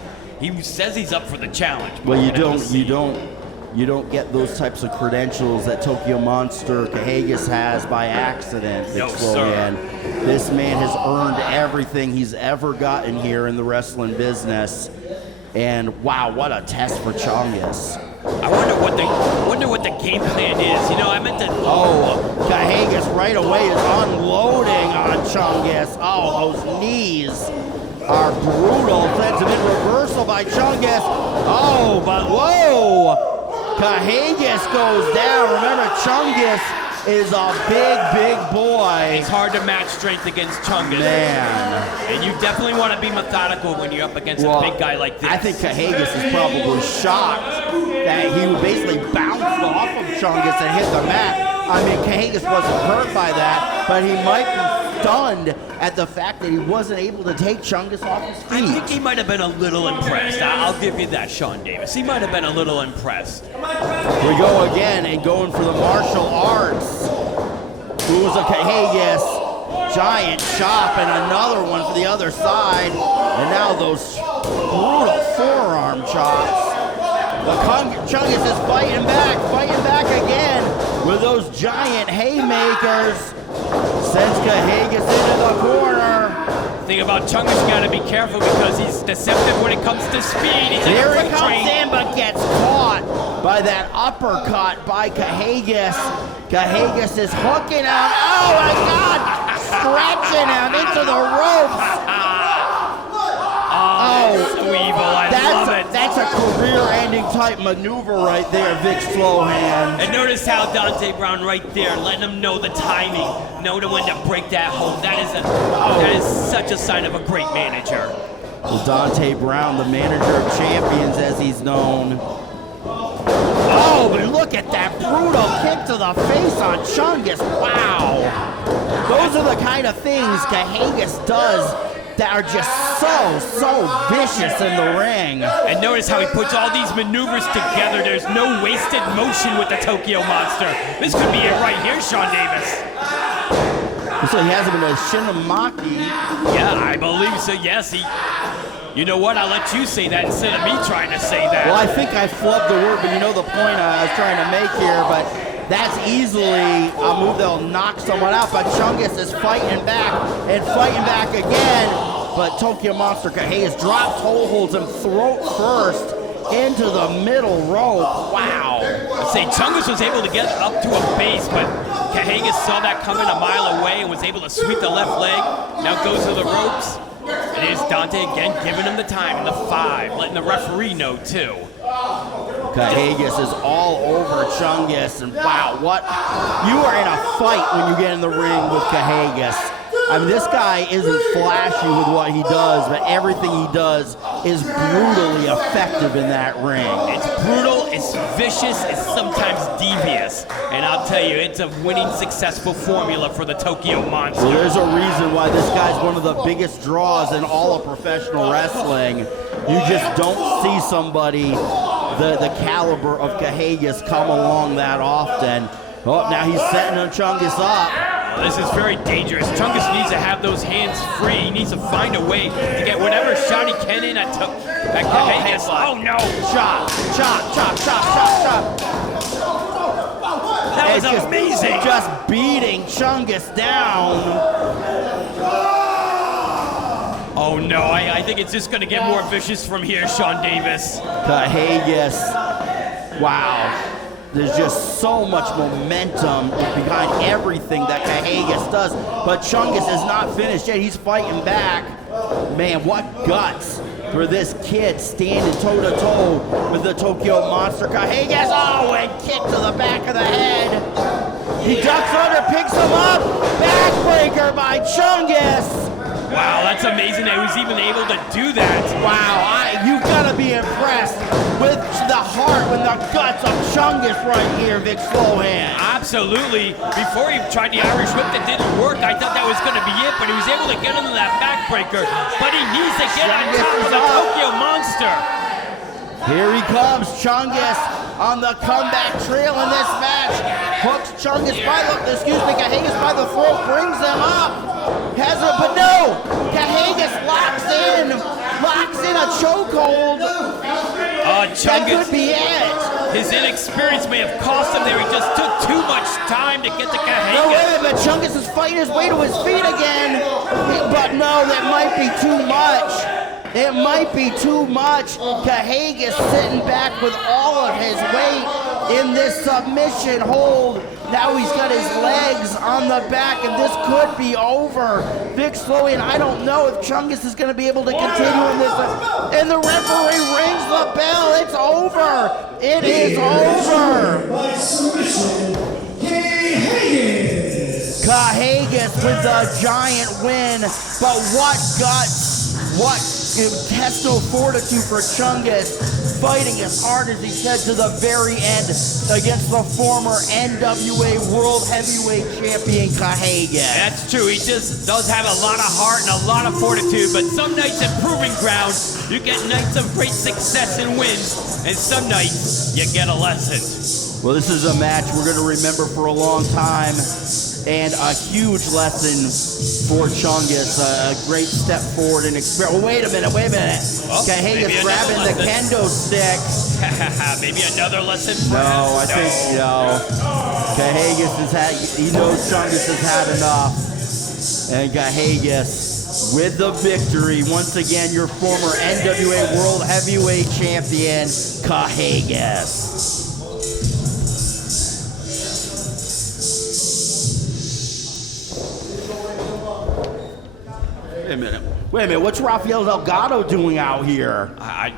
says he's up for the challenge. Well, you don't get those types of credentials that Tokyo Monster Cajegas has by accident. No, sir. This man has earned everything he's ever gotten here in the wrestling business. And wow, what a test for Chungus. I wonder what the game plan is. You know, I meant to. Oh, Cajegas right away is unloading on Chungus. Oh, those knees are brutal. Sends him in reversal by Chungus. Oh, but whoa! Cajegas goes down. Remember, Chungus is a big boy. It's hard to match strength against Chungus. Man. And you definitely want to be methodical when you're up against a big guy like this. I think Cajegas is probably shocked that he basically bounced off of Chungus and hit the mat. I mean, Cajegas wasn't hurt by that, but he might be stunned at the fact that he wasn't able to take Chungus off his feet. I think he might have been a little impressed. I'll give you that, Sean Davis. He might have been a little impressed. We go again and going for the martial arts. Who's a Cajegas giant chop and another one for the other side. And now those brutal forearm chops. Chungus is fighting back again with those giant haymakers. Sends Cajegas into the corner. The thing about Chungus, you gotta be careful because he's deceptive when it comes to speed. Here he comes in, but gets caught by that uppercut by Cajegas. Cajegas is hooking out. Oh my God! Stretching him into the ropes. So evil. I love it. That's a career-ending type maneuver right there, Vic Slowhand. And notice how Dante Brown right there, letting him know the timing, know when to break that hold. That is such a sign of a great manager. Well, Dante Brown, the manager of champions, as he's known. Oh, but look at that brutal kick to the face on Chungus. Wow. Those are the kind of things Cajegas does that are just so vicious in the ring. And notice how he puts all these maneuvers together. There's no wasted motion with the Tokyo Monster. This could be it right here, Sean Davis. So he has him in a Shinamaki. Yeah, I believe so. Yes, you know what? I'll let you say that instead of me trying to say that. Well, I think I flubbed the word, but you know the point I was trying to make here, but that's easily a move that'll knock someone out. But Chungus is fighting back again. but Tokyo Monster Cahegas drops, holds him throat first into the middle rope. Wow. I'd say Chungus was able to get up to a base, but Cahegas saw that coming a mile away and was able to sweep the left leg. Now goes to the ropes. And here's Dante again giving him the time in the 5, letting the referee know too. Cahegas is all over Chungus, and wow, what? You are in a fight when you get in the ring with Cahegas. I mean, this guy isn't flashy with what he does, but everything he does is brutally effective in that ring. It's brutal, it's vicious, it's sometimes devious. And I'll tell you, it's a winning, successful formula for the Tokyo Monster. Well, there's a reason why this guy's one of the biggest draws in all of professional wrestling. You just don't see somebody the caliber of Cahegas come along that often. Oh, now he's setting Chungus up. This is very dangerous. Chungus needs to have those hands free. He needs to find a way to get whatever shot he can in at Cahegas. Oh no! Chop, chop, chop, chop, chop, chop. That was amazing. Just beating Chungus down. Oh no, I think it's just going to get more vicious from here, Sean Davis. Cahegas. Wow. There's just so much momentum behind everything that Cahegas does. But Chungus is not finished yet. He's fighting back. Man, what guts for this kid standing toe-to-toe with the Tokyo Monster. Cahegas, oh, and kick to the back of the head. He ducks under, picks him up. Backbreaker by Chungus. Wow, that's amazing that he was even able to do that. Wow, you've got to be impressed with the heart and the guts of Chungus right here, Vic Slowhand. Absolutely. Before he tried the Irish whip that didn't work, I thought that was going to be it, but he was able to get into that backbreaker. But he needs to get on top of the Tokyo Monster. Here he comes, Chungus on the comeback trail in this match. Hooks Chungus by Cahegas by the throat, brings him up. Has it, but no! Cahegas locks in a chokehold. Chungus, that could be it. His inexperience may have cost him there. He just took too much time to get to Cahegas. No, wait a minute, Chungus is fighting his way to his feet again. But no, that might be too much. It might be too much. Cahegas sitting back with all of his weight in this submission hold. Now he's got his legs on the back, and this could be over. Vic Slowhand, I don't know if Chungus is going to be able to continue in this. And the referee rings the bell. It's over. It is over. By submission, Cahegas. Cahegas with a giant win. But what guts, what intestinal fortitude for Chungus, fighting as hard as he said to the very end against the former NWA World Heavyweight Champion Cahegas. That's true. He just does have a lot of heart and a lot of fortitude, but some nights at Proving Ground, you get nights of great success and wins, and some nights you get a lesson. Well, this is a match we're going to remember for a long time, and a huge lesson for Chungus. A great step forward in experience. Oh, wait a minute. Oh, Cahegas grabbing the kendo stick. Maybe another lesson? No, I think, Cahegas has had, he knows Chungus has had enough. And Cahegas with the victory. Once again, your former NWA World Heavyweight Champion, Cahegas. Wait a minute, what's Rafael Delgado doing out here?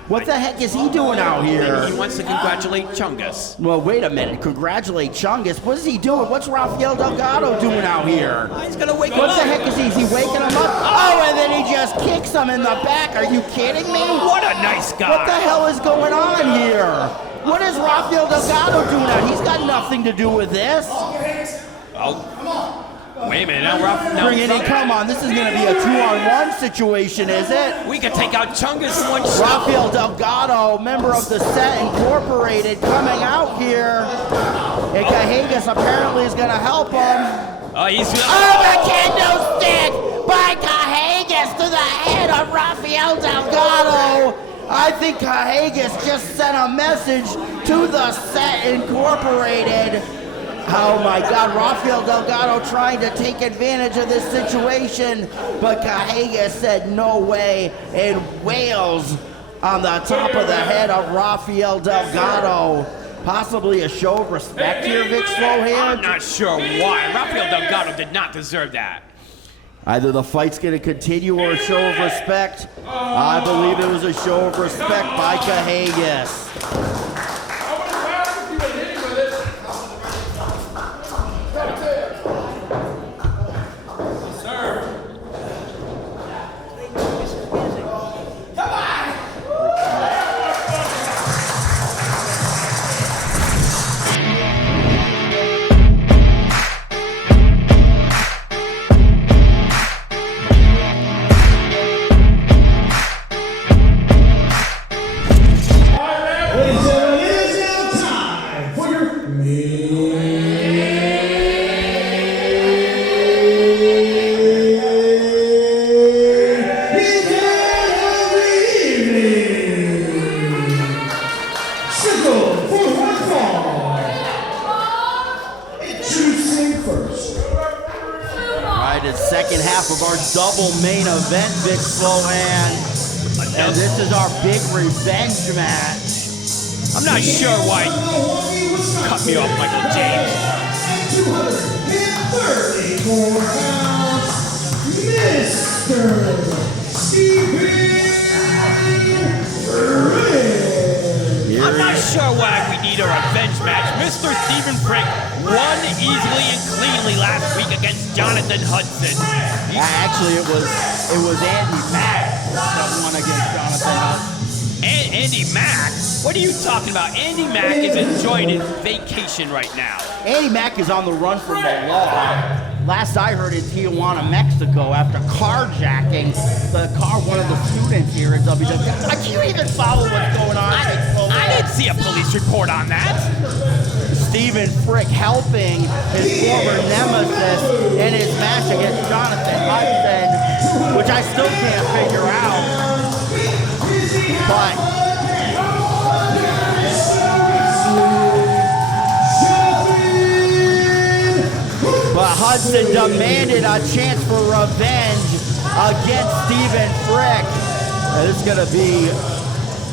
What the heck is he doing out here? He wants to congratulate Chungus. Well, wait a minute, congratulate Chungus? What is he doing? What's Rafael Delgado doing out here? He's gonna wake him up. What the heck is he? Is he waking him up? Oh, and then he just kicks him in the back. Are you kidding me? What a nice guy. What the hell is going on here? What is Rafael Delgado doing out? He's got nothing to do with this. Oh. Wait a minute, now Ralph. Bring it in, come on. This is going to be a 2-on-1 situation, is it? We can take out Chungus in one shot. Rafael Delgado, member of the Set Incorporated, coming out here. And Cahegas apparently is going to help him. He's the kendo stick by Cahegas to the head of Rafael Delgado. I think Cahegas just sent a message to the Set Incorporated. Oh my God, Rafael Delgado trying to take advantage of this situation, but Cajegas said no way, and wails on the top of the head of Rafael Delgado. Possibly a show of respect here, Vic Slohan. I'm not sure why. Rafael Delgado did not deserve that. Either the fight's going to continue or a show of respect. I believe it was a show of respect by Cajegas. Double main event, Vic Slohan. And this is our big revenge match. I'm not sure why you cut me off, Michael James. 234 pounds, Mr. Stephen Frick. I'm not sure why we need a revenge match. Mr. Stephen Frick won easily and cleanly last week against Jonathan Hudson. Actually, it was Andy Mack that won against Jonathan Hudson. Andy Mack? What are you talking about? Andy Mack is enjoying his vacation right now. Andy Mack is on the run from the law. Last I heard in Tijuana, Mexico, after carjacking the car one of the students here at WWN. Can you even follow what's going on? I didn't see a police report on that. Stephen Frick helping his former nemesis in his match against Jonathan Hudson, which I still can't figure out. But Hudson demanded a chance for revenge against Stephen Frick. And it's going to be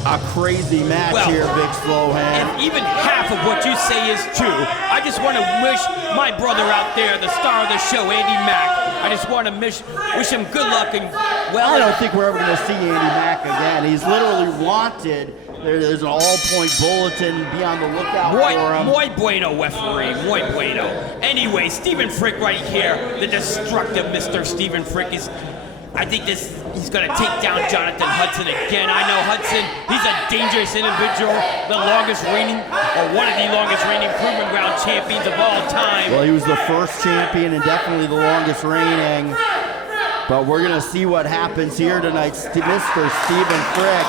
a crazy match here, Vic Slohan. If even half of what you say is true, I just want to wish my brother out there, the star of the show, Andy Mack, I just want to wish him good luck and well. I don't think we're ever going to see Andy Mack again. He's literally wanted. There's an all-point bulletin. Be on the lookout for him. Muy bueno, referee. Muy bueno. Anyway, Stephen Frick right here, the destructive Mr. Stephen Frick is. I think he's going to take down Jonathan Hudson again. I know Hudson, he's a dangerous individual, the longest reigning, or one of the longest reigning Proving Ground champions of all time. Well, he was the first champion and definitely the longest reigning. But we're going to see what happens here tonight. Mr. Stephen Frick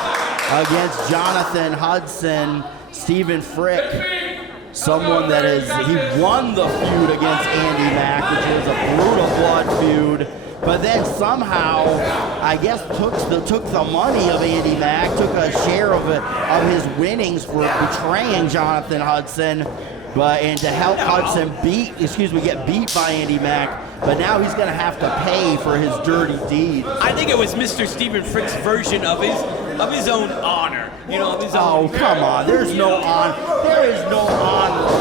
against Jonathan Hudson. Stephen Frick, someone that he won the feud against Andy Mack, which was a brutal blood feud. But then somehow, I guess, took the money of Andy Mack, took a share of his winnings for betraying Jonathan Hudson, and to help Hudson get beat by Andy Mack. But now he's going to have to pay for his dirty deeds. I think it was Mr. Stephen Frick's version of his own honor. Of his own. Oh, come on. There is no honor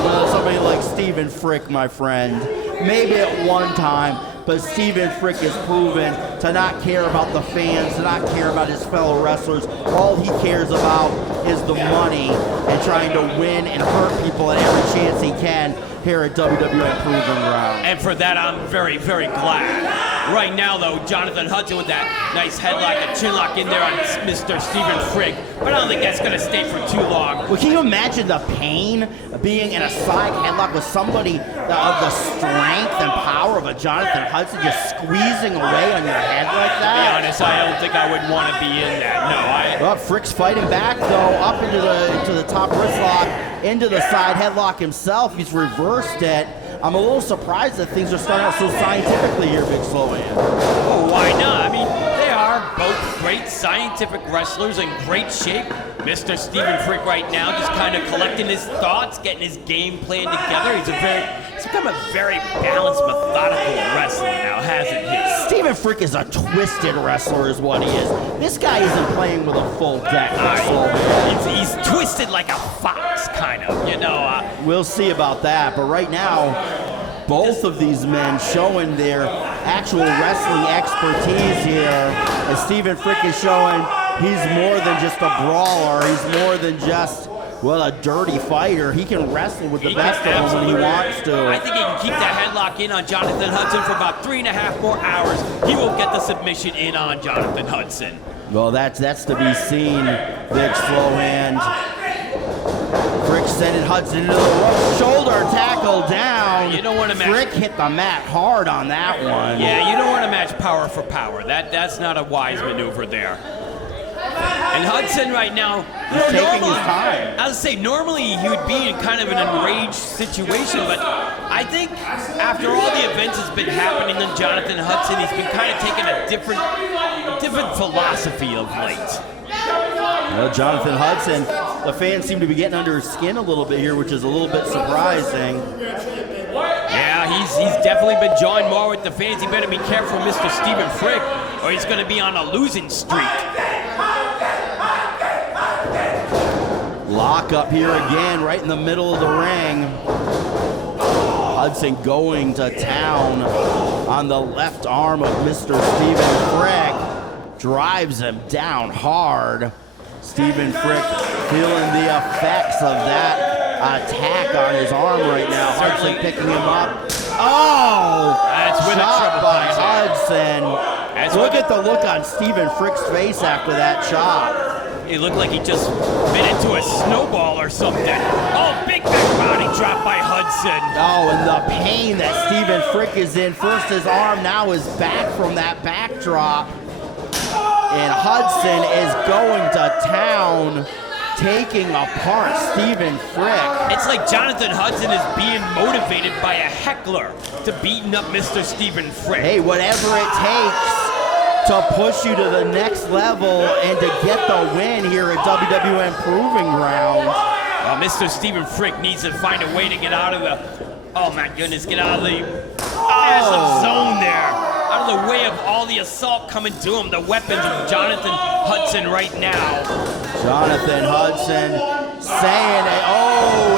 with somebody like Stephen Frick, my friend. Maybe at one time. But Stephen Frick has proven to not care about the fans, to not care about his fellow wrestlers. All he cares about is the money and trying to win and hurt people at every chance he can here at WWN Proving Ground. And for that, I'm very, very glad. Right now, though, Jonathan Hudson with that nice headlock and chin lock in there on Mr. Stephen Frick. But I don't think that's going to stay for too long. Well, can you imagine the pain of being in a side headlock with somebody of the strength and power of a Jonathan Hudson just squeezing away on your head like that? To be honest, I don't think I would want to be in that. No, Well, Frick's fighting back, though, up into the top wrist lock, into the side headlock himself. He's reversed it. I'm a little surprised that things are starting out so scientifically here, Big Slowan. Oh, why not? I mean, they are both great scientific wrestlers in great shape. Mr. Stephen Frick right now just kind of collecting his thoughts, getting his game plan together. He's become a very balanced, methodical wrestler now, hasn't he? Stephen Frick is a twisted wrestler is what he is. This guy isn't playing with a full deck. He's twisted like a fox, kind of, you know. We'll see about that, but right now, both of these men showing their actual wrestling expertise here. And Stephen Frick is showing he's more than just a brawler. He's more than just, well, a dirty fighter. He can wrestle with the best of them when he wants to. I think he can keep that headlock in on Jonathan Hudson for about 3.5 more hours. He will get the submission in on Jonathan Hudson. Well, that's to be seen, Vic Slowhand. Frick sending Hudson into the rope. Shoulder tackle down. You don't want to match. Frick hit the mat hard on that one. Yeah, you don't want to match power for power. That's not a wise maneuver there. And Hudson right now, he's taking his time. I would say normally he would be in kind of an enraged situation, but I think after all the events that's been happening to Jonathan Hudson, he's been kind of taking a different philosophy of late. Well, Jonathan Hudson, the fans seem to be getting under his skin a little bit here, which is a little bit surprising. Yeah, he's definitely been jawing more with the fans. He better be careful, Mr. Stephen Frick, or he's going to be on a losing streak. Lock up here again, right in the middle of the ring. Hudson going to town on the left arm of Mr. Stephen Frick. Drives him down hard. Stephen Frick feeling the effects of that attack on his arm right now. Hudson picking him up. Oh! That's with shot by Hudson. Look at the look on Stephen Frick's face after that chop. It looked like he just bit into a snowball or something. Oh, big back body drop by Hudson. Oh, and the pain that Stephen Frick is in. First his arm, now his back from that backdrop. And Hudson is going to town, taking apart Stephen Frick. It's like Jonathan Hudson is being motivated by a heckler to beating up Mr. Stephen Frick. Hey, whatever it takes to push you to the next level and to get the win here at WWN Proving Ground. Mr. Stephen Frick needs to find a way to get out of the, oh my goodness, get out of the zone there. Out of the way of all the assault coming to him, the weapons of Jonathan Hudson right now. Jonathan Hudson saying it,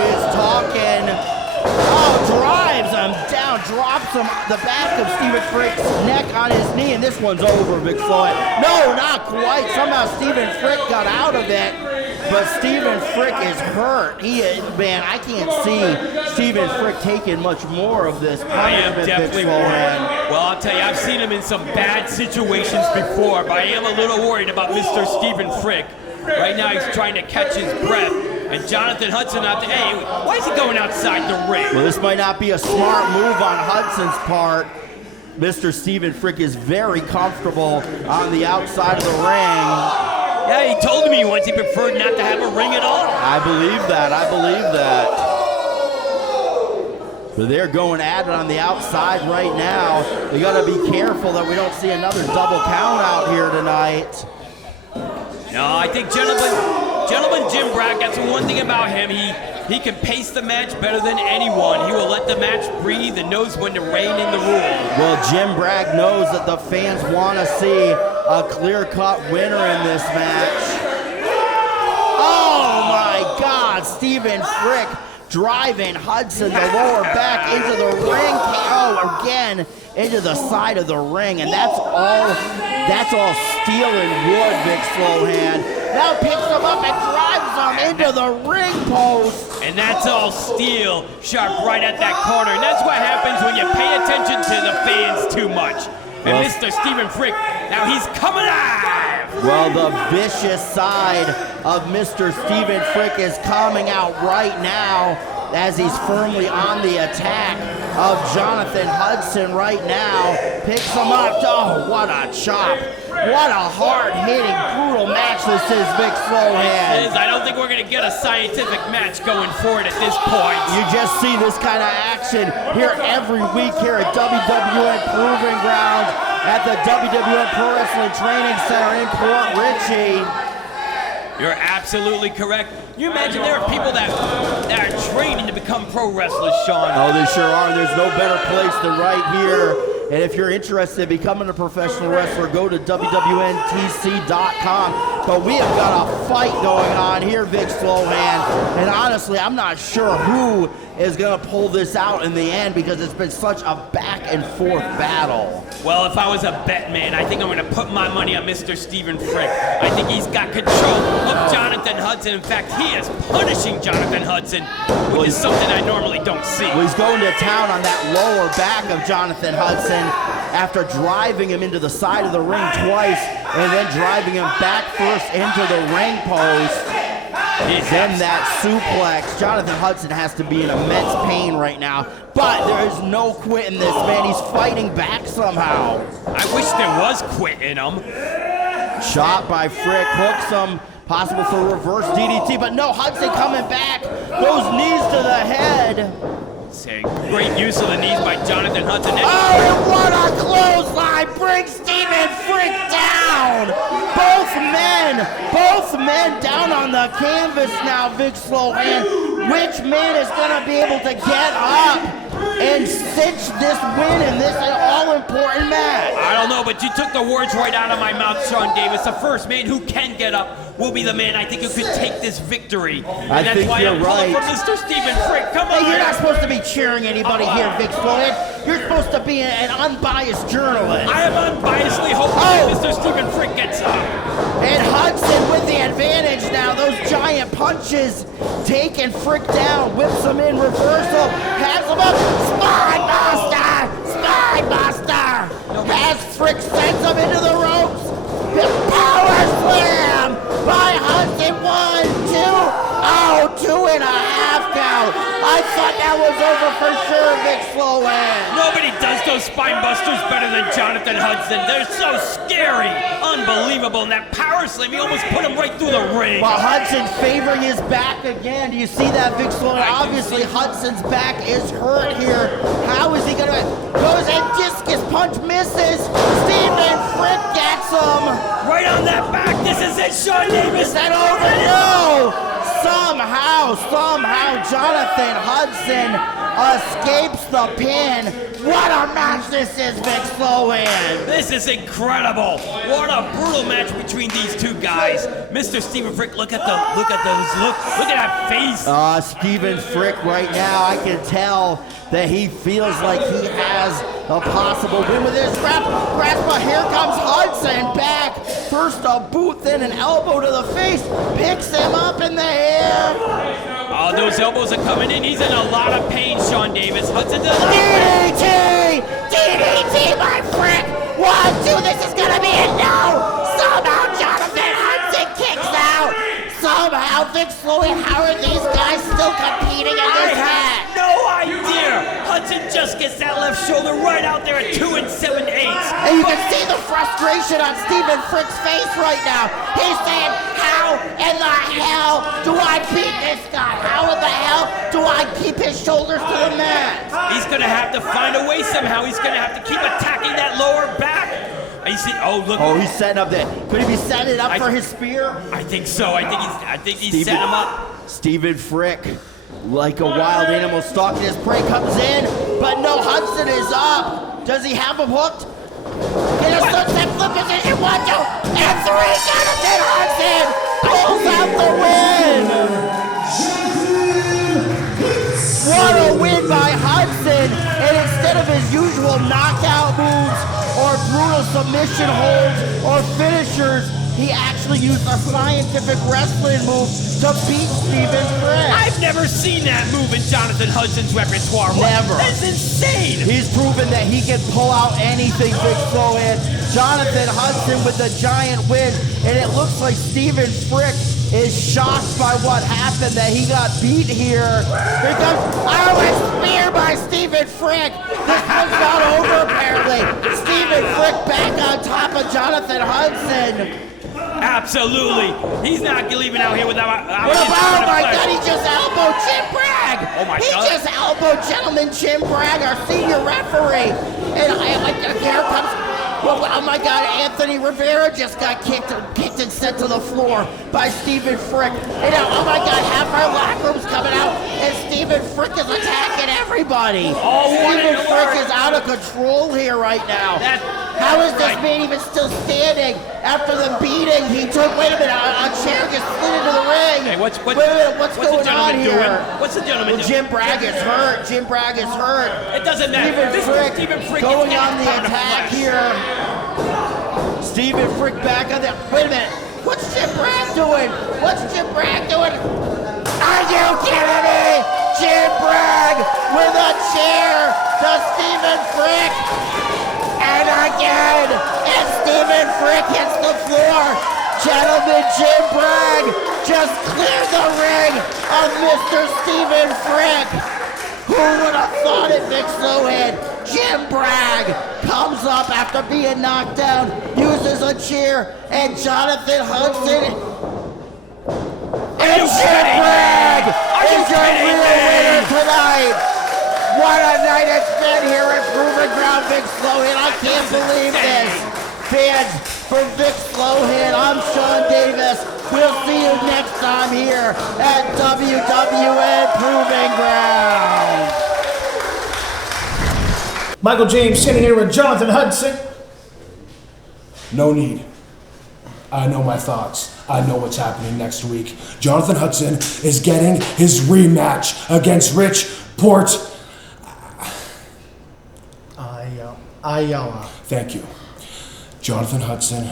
is talking. Oh, drives him down, drops him the back of Stephen Frick's neck on his knee, and this one's over, Big Floyd. No, not quite. Somehow Stephen Frick got out of it, but Stephen Frick is hurt. Man, I can't see Stephen Frick taking much more of this. I am definitely worried. Well, I'll tell you, I've seen him in some bad situations before, but I am a little worried about Mr. Stephen Frick. Right now, he's trying to catch his breath. And Jonathan Hudson out there, hey, why is he going outside the ring? Well, this might not be a smart move on Hudson's part. Mr. Stephen Frick is very comfortable on the outside of the ring. Yeah, he told me once he preferred not to have a ring at all. I believe that. But they're going at it on the outside right now. We got to be careful that we don't see another double count out here tonight. No, I think Gentleman Jim Bragg, that's one thing about him. He can pace the match better than anyone. He will let the match breathe and knows when to rein in the rules. Well, Jim Bragg knows that the fans want to see a clear-cut winner in this match. Oh my God, Stephen Frick driving Hudson the lower back into the ring. Oh, again into the side of the ring, and that's all steel and wood, Big Slowhand. Now picks him up and drives him into the ring post. And that's all steel, sharp right at that corner. And that's what happens when you pay attention to the fans too much. And well, Mr. Stephen Frick, now he's coming alive! Well, the vicious side of Mr. Stephen Frick is coming out right now as he's firmly on the attack of Jonathan Hudson right now. Picks him up. Oh, what a chop. What a hard-hitting, brutal match this is, Big Slowhand. I don't think we're going to get a scientific match going forward at this point. You just see this kind of action here every week here at WWN Proving Ground at the WWN Pro Wrestling Training Center in Port Richey. You're absolutely correct. You imagine there are people that are training to become pro wrestlers, Sean. Oh, they sure are. There's no better place than right here. And if you're interested in becoming a professional wrestler, go to WWNTC.com. But we have got a fight going on here, Vic Slohan. And honestly, I'm not sure who is going to pull this out in the end because it's been such a back and forth battle. Well, if I was a bet man, I think I'm going to put my money on Mr. Stephen Frick. I think he's got control of Jonathan Hudson. In fact, he is punishing Jonathan Hudson, which is something I normally don't see. Well, he's going to town on that lower back of Jonathan Hudson after driving him into the side of the ring twice and then driving him back first into the ring post. Then that suplex. Jonathan Hudson has to be in immense pain right now, but there is no quitting this, man. He's fighting back somehow. I wish there was quit in him. Shot by Frick, hooks him, possible for reverse DDT, but no, Hudson coming back. Those knees to the head. Say, great use of the knees by Jonathan Hudson. Oh, and what a clothesline! Bring Stephen Frick down! Both men down on the canvas now, Vic Slohan. Which man is going to be able to get up and cinch this win in this all-important match? I don't know, but you took the words right out of my mouth, Sean Davis. The first man who can get up will be the man I think who could take this victory. And that's why I'm pulling for Mr. Stephen Frick. Come on! Hey, you're not supposed to be cheering anybody here, Vic Slohan. You're supposed to be an unbiased journalist. I am unbiasedly hoping that Mr. Stephen Frick gets up. And Hudson with the advantage now. Those giant punches taking Frick down. Whips him in reversal. Has him up. Spine Buster! Spine Buster! Has Frick sends him into the ropes. Power slam by Hudson. 1, 2. Oh, 2.5 count. I thought that was over for sure, Vic Slohan. Nobody does those spine busters better than Jonathan Hudson. They're so scary. Unbelievable. And that power slam, he almost put him right through the ring. Well, Hudson favoring his back again. Do you see that, Vic Slohan? Obviously, Hudson's back is hurt here. How is he going to... Goes and discus punch misses. Stephen Frick gets him. Right on that back. This is it, Sean Davis. Is that over? No. Somehow, Jonathan Hudson escapes the pin. What a match this is, Vic Slohan. This is incredible. What a brutal match between these two guys. Mr. Stephen Frick, look at that face. Stephen Frick right now, I can tell that he feels like he has a possible win with this grasp, but here comes Hudson back. First a boot, then an elbow to the face, picks him up in the air. Oh, those elbows are coming in. He's in a lot of pain, Sean Davis. Hudson's in DDT! DDT by Frick! 1, 2, this is gonna be it. No! Somehow Jonathan Hudson kicks out. Somehow, Vic Slohan, how are these guys still competing in this match? No idea. Hudson just gets that left shoulder right out there at 2 7/8. And you can see the frustration on Stephen Frick's face right now. He's saying, how in the hell do I beat this guy? How in the hell do I keep his shoulders to the mat? He's going to have to find a way somehow. He's going to have to keep attacking that lower back. Look. Oh, he's setting up that. Could he be setting it up for his spear? I think so. I think he's setting him up. Stephen Frick, like a wild animal stalking his prey, comes in, but no, Hudson is up. Does he have him hooked? In a sunset flip position, 1, 2, and 3. Jonathan Hudson pulls out the win. What a win by Hudson! And instead of his usual knockout moves or brutal submission holds or finishers, he actually used a scientific wrestling move to beat Stephen Frick. I've never seen that move in Jonathan Hudson's repertoire. Never. That's insane. He's proven that he can pull out anything, Vic Slohan. Jonathan Hudson with a giant win, and it looks like Stephen Frick is shocked by what happened, that he got beat here. Here comes a spear by Stephen Frick. This one's not over, apparently. Stephen Frick back on top of Jonathan Hudson. Absolutely. He's not leaving out here without... Oh my God, he just elbowed Jim Bragg. Oh my God. He just elbowed gentleman Jim Bragg, our senior referee. And here comes... Oh my God, Anthony Rivera just got kicked and sent to the floor by Stephen Frick. And now, oh my God, half our locker room's coming out, and Stephen Frick is attacking everybody. Stephen Frick is out of control here right now. How is this man even still standing after the beating he took? Wait a minute, a chair just slid into the ring. Hey, what's Wait a minute, what's going on here? What's the gentleman doing? Jim Braggett's hurt. Jim Braggett's hurt. It doesn't matter. Stephen Frick going on the attack here. Stephen Frick back on the. Wait a minute. What's Jim Bragg doing? What's Jim Bragg doing? Are you kidding me? Jim Bragg with a chair to Stephen Frick. And again, and Stephen Frick hits the floor. Gentlemen, Jim Bragg just cleared the ring of Mr. Stephen Frick. Who would have thought it, Vic Slohan? Jim Bragg comes up after being knocked down, uses a chair, and Jonathan Hudson and Jim Bragg is your real winner tonight. What a night it's been here at Proving Ground, Vic Slohan. I can't believe this. Fans, for Vic Slohan, I'm Sean Davis. We'll see you next time here at WWN Proving Ground. Michael James sitting here with Jonathan Hudson. No need. I know my thoughts. I know what's happening next week. Jonathan Hudson is getting his rematch against Rich Port. Ayala. Thank you. Jonathan Hudson,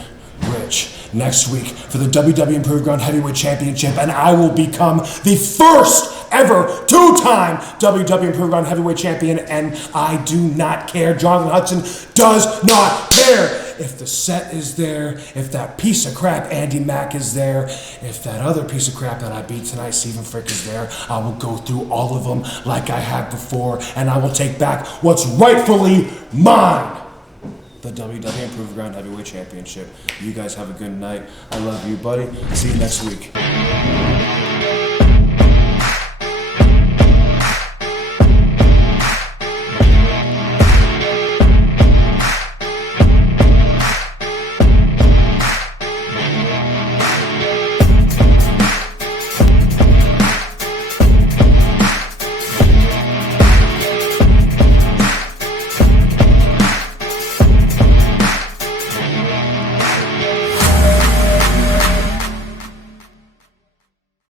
Rich, next week for the WWN Proving Ground Heavyweight Championship, and I will become the first ever two-time WWN Proving Ground Heavyweight Champion, and I do not care. Jonathan Hudson does not care. If the set is there, if that piece of crap Andy Mack is there, if that other piece of crap that I beat tonight, Stephen Frick, is there, I will go through all of them like I have before, and I will take back what's rightfully mine. The WWN Proving Ground Heavyweight Championship. You guys have a good night. I love you, buddy. See you next week.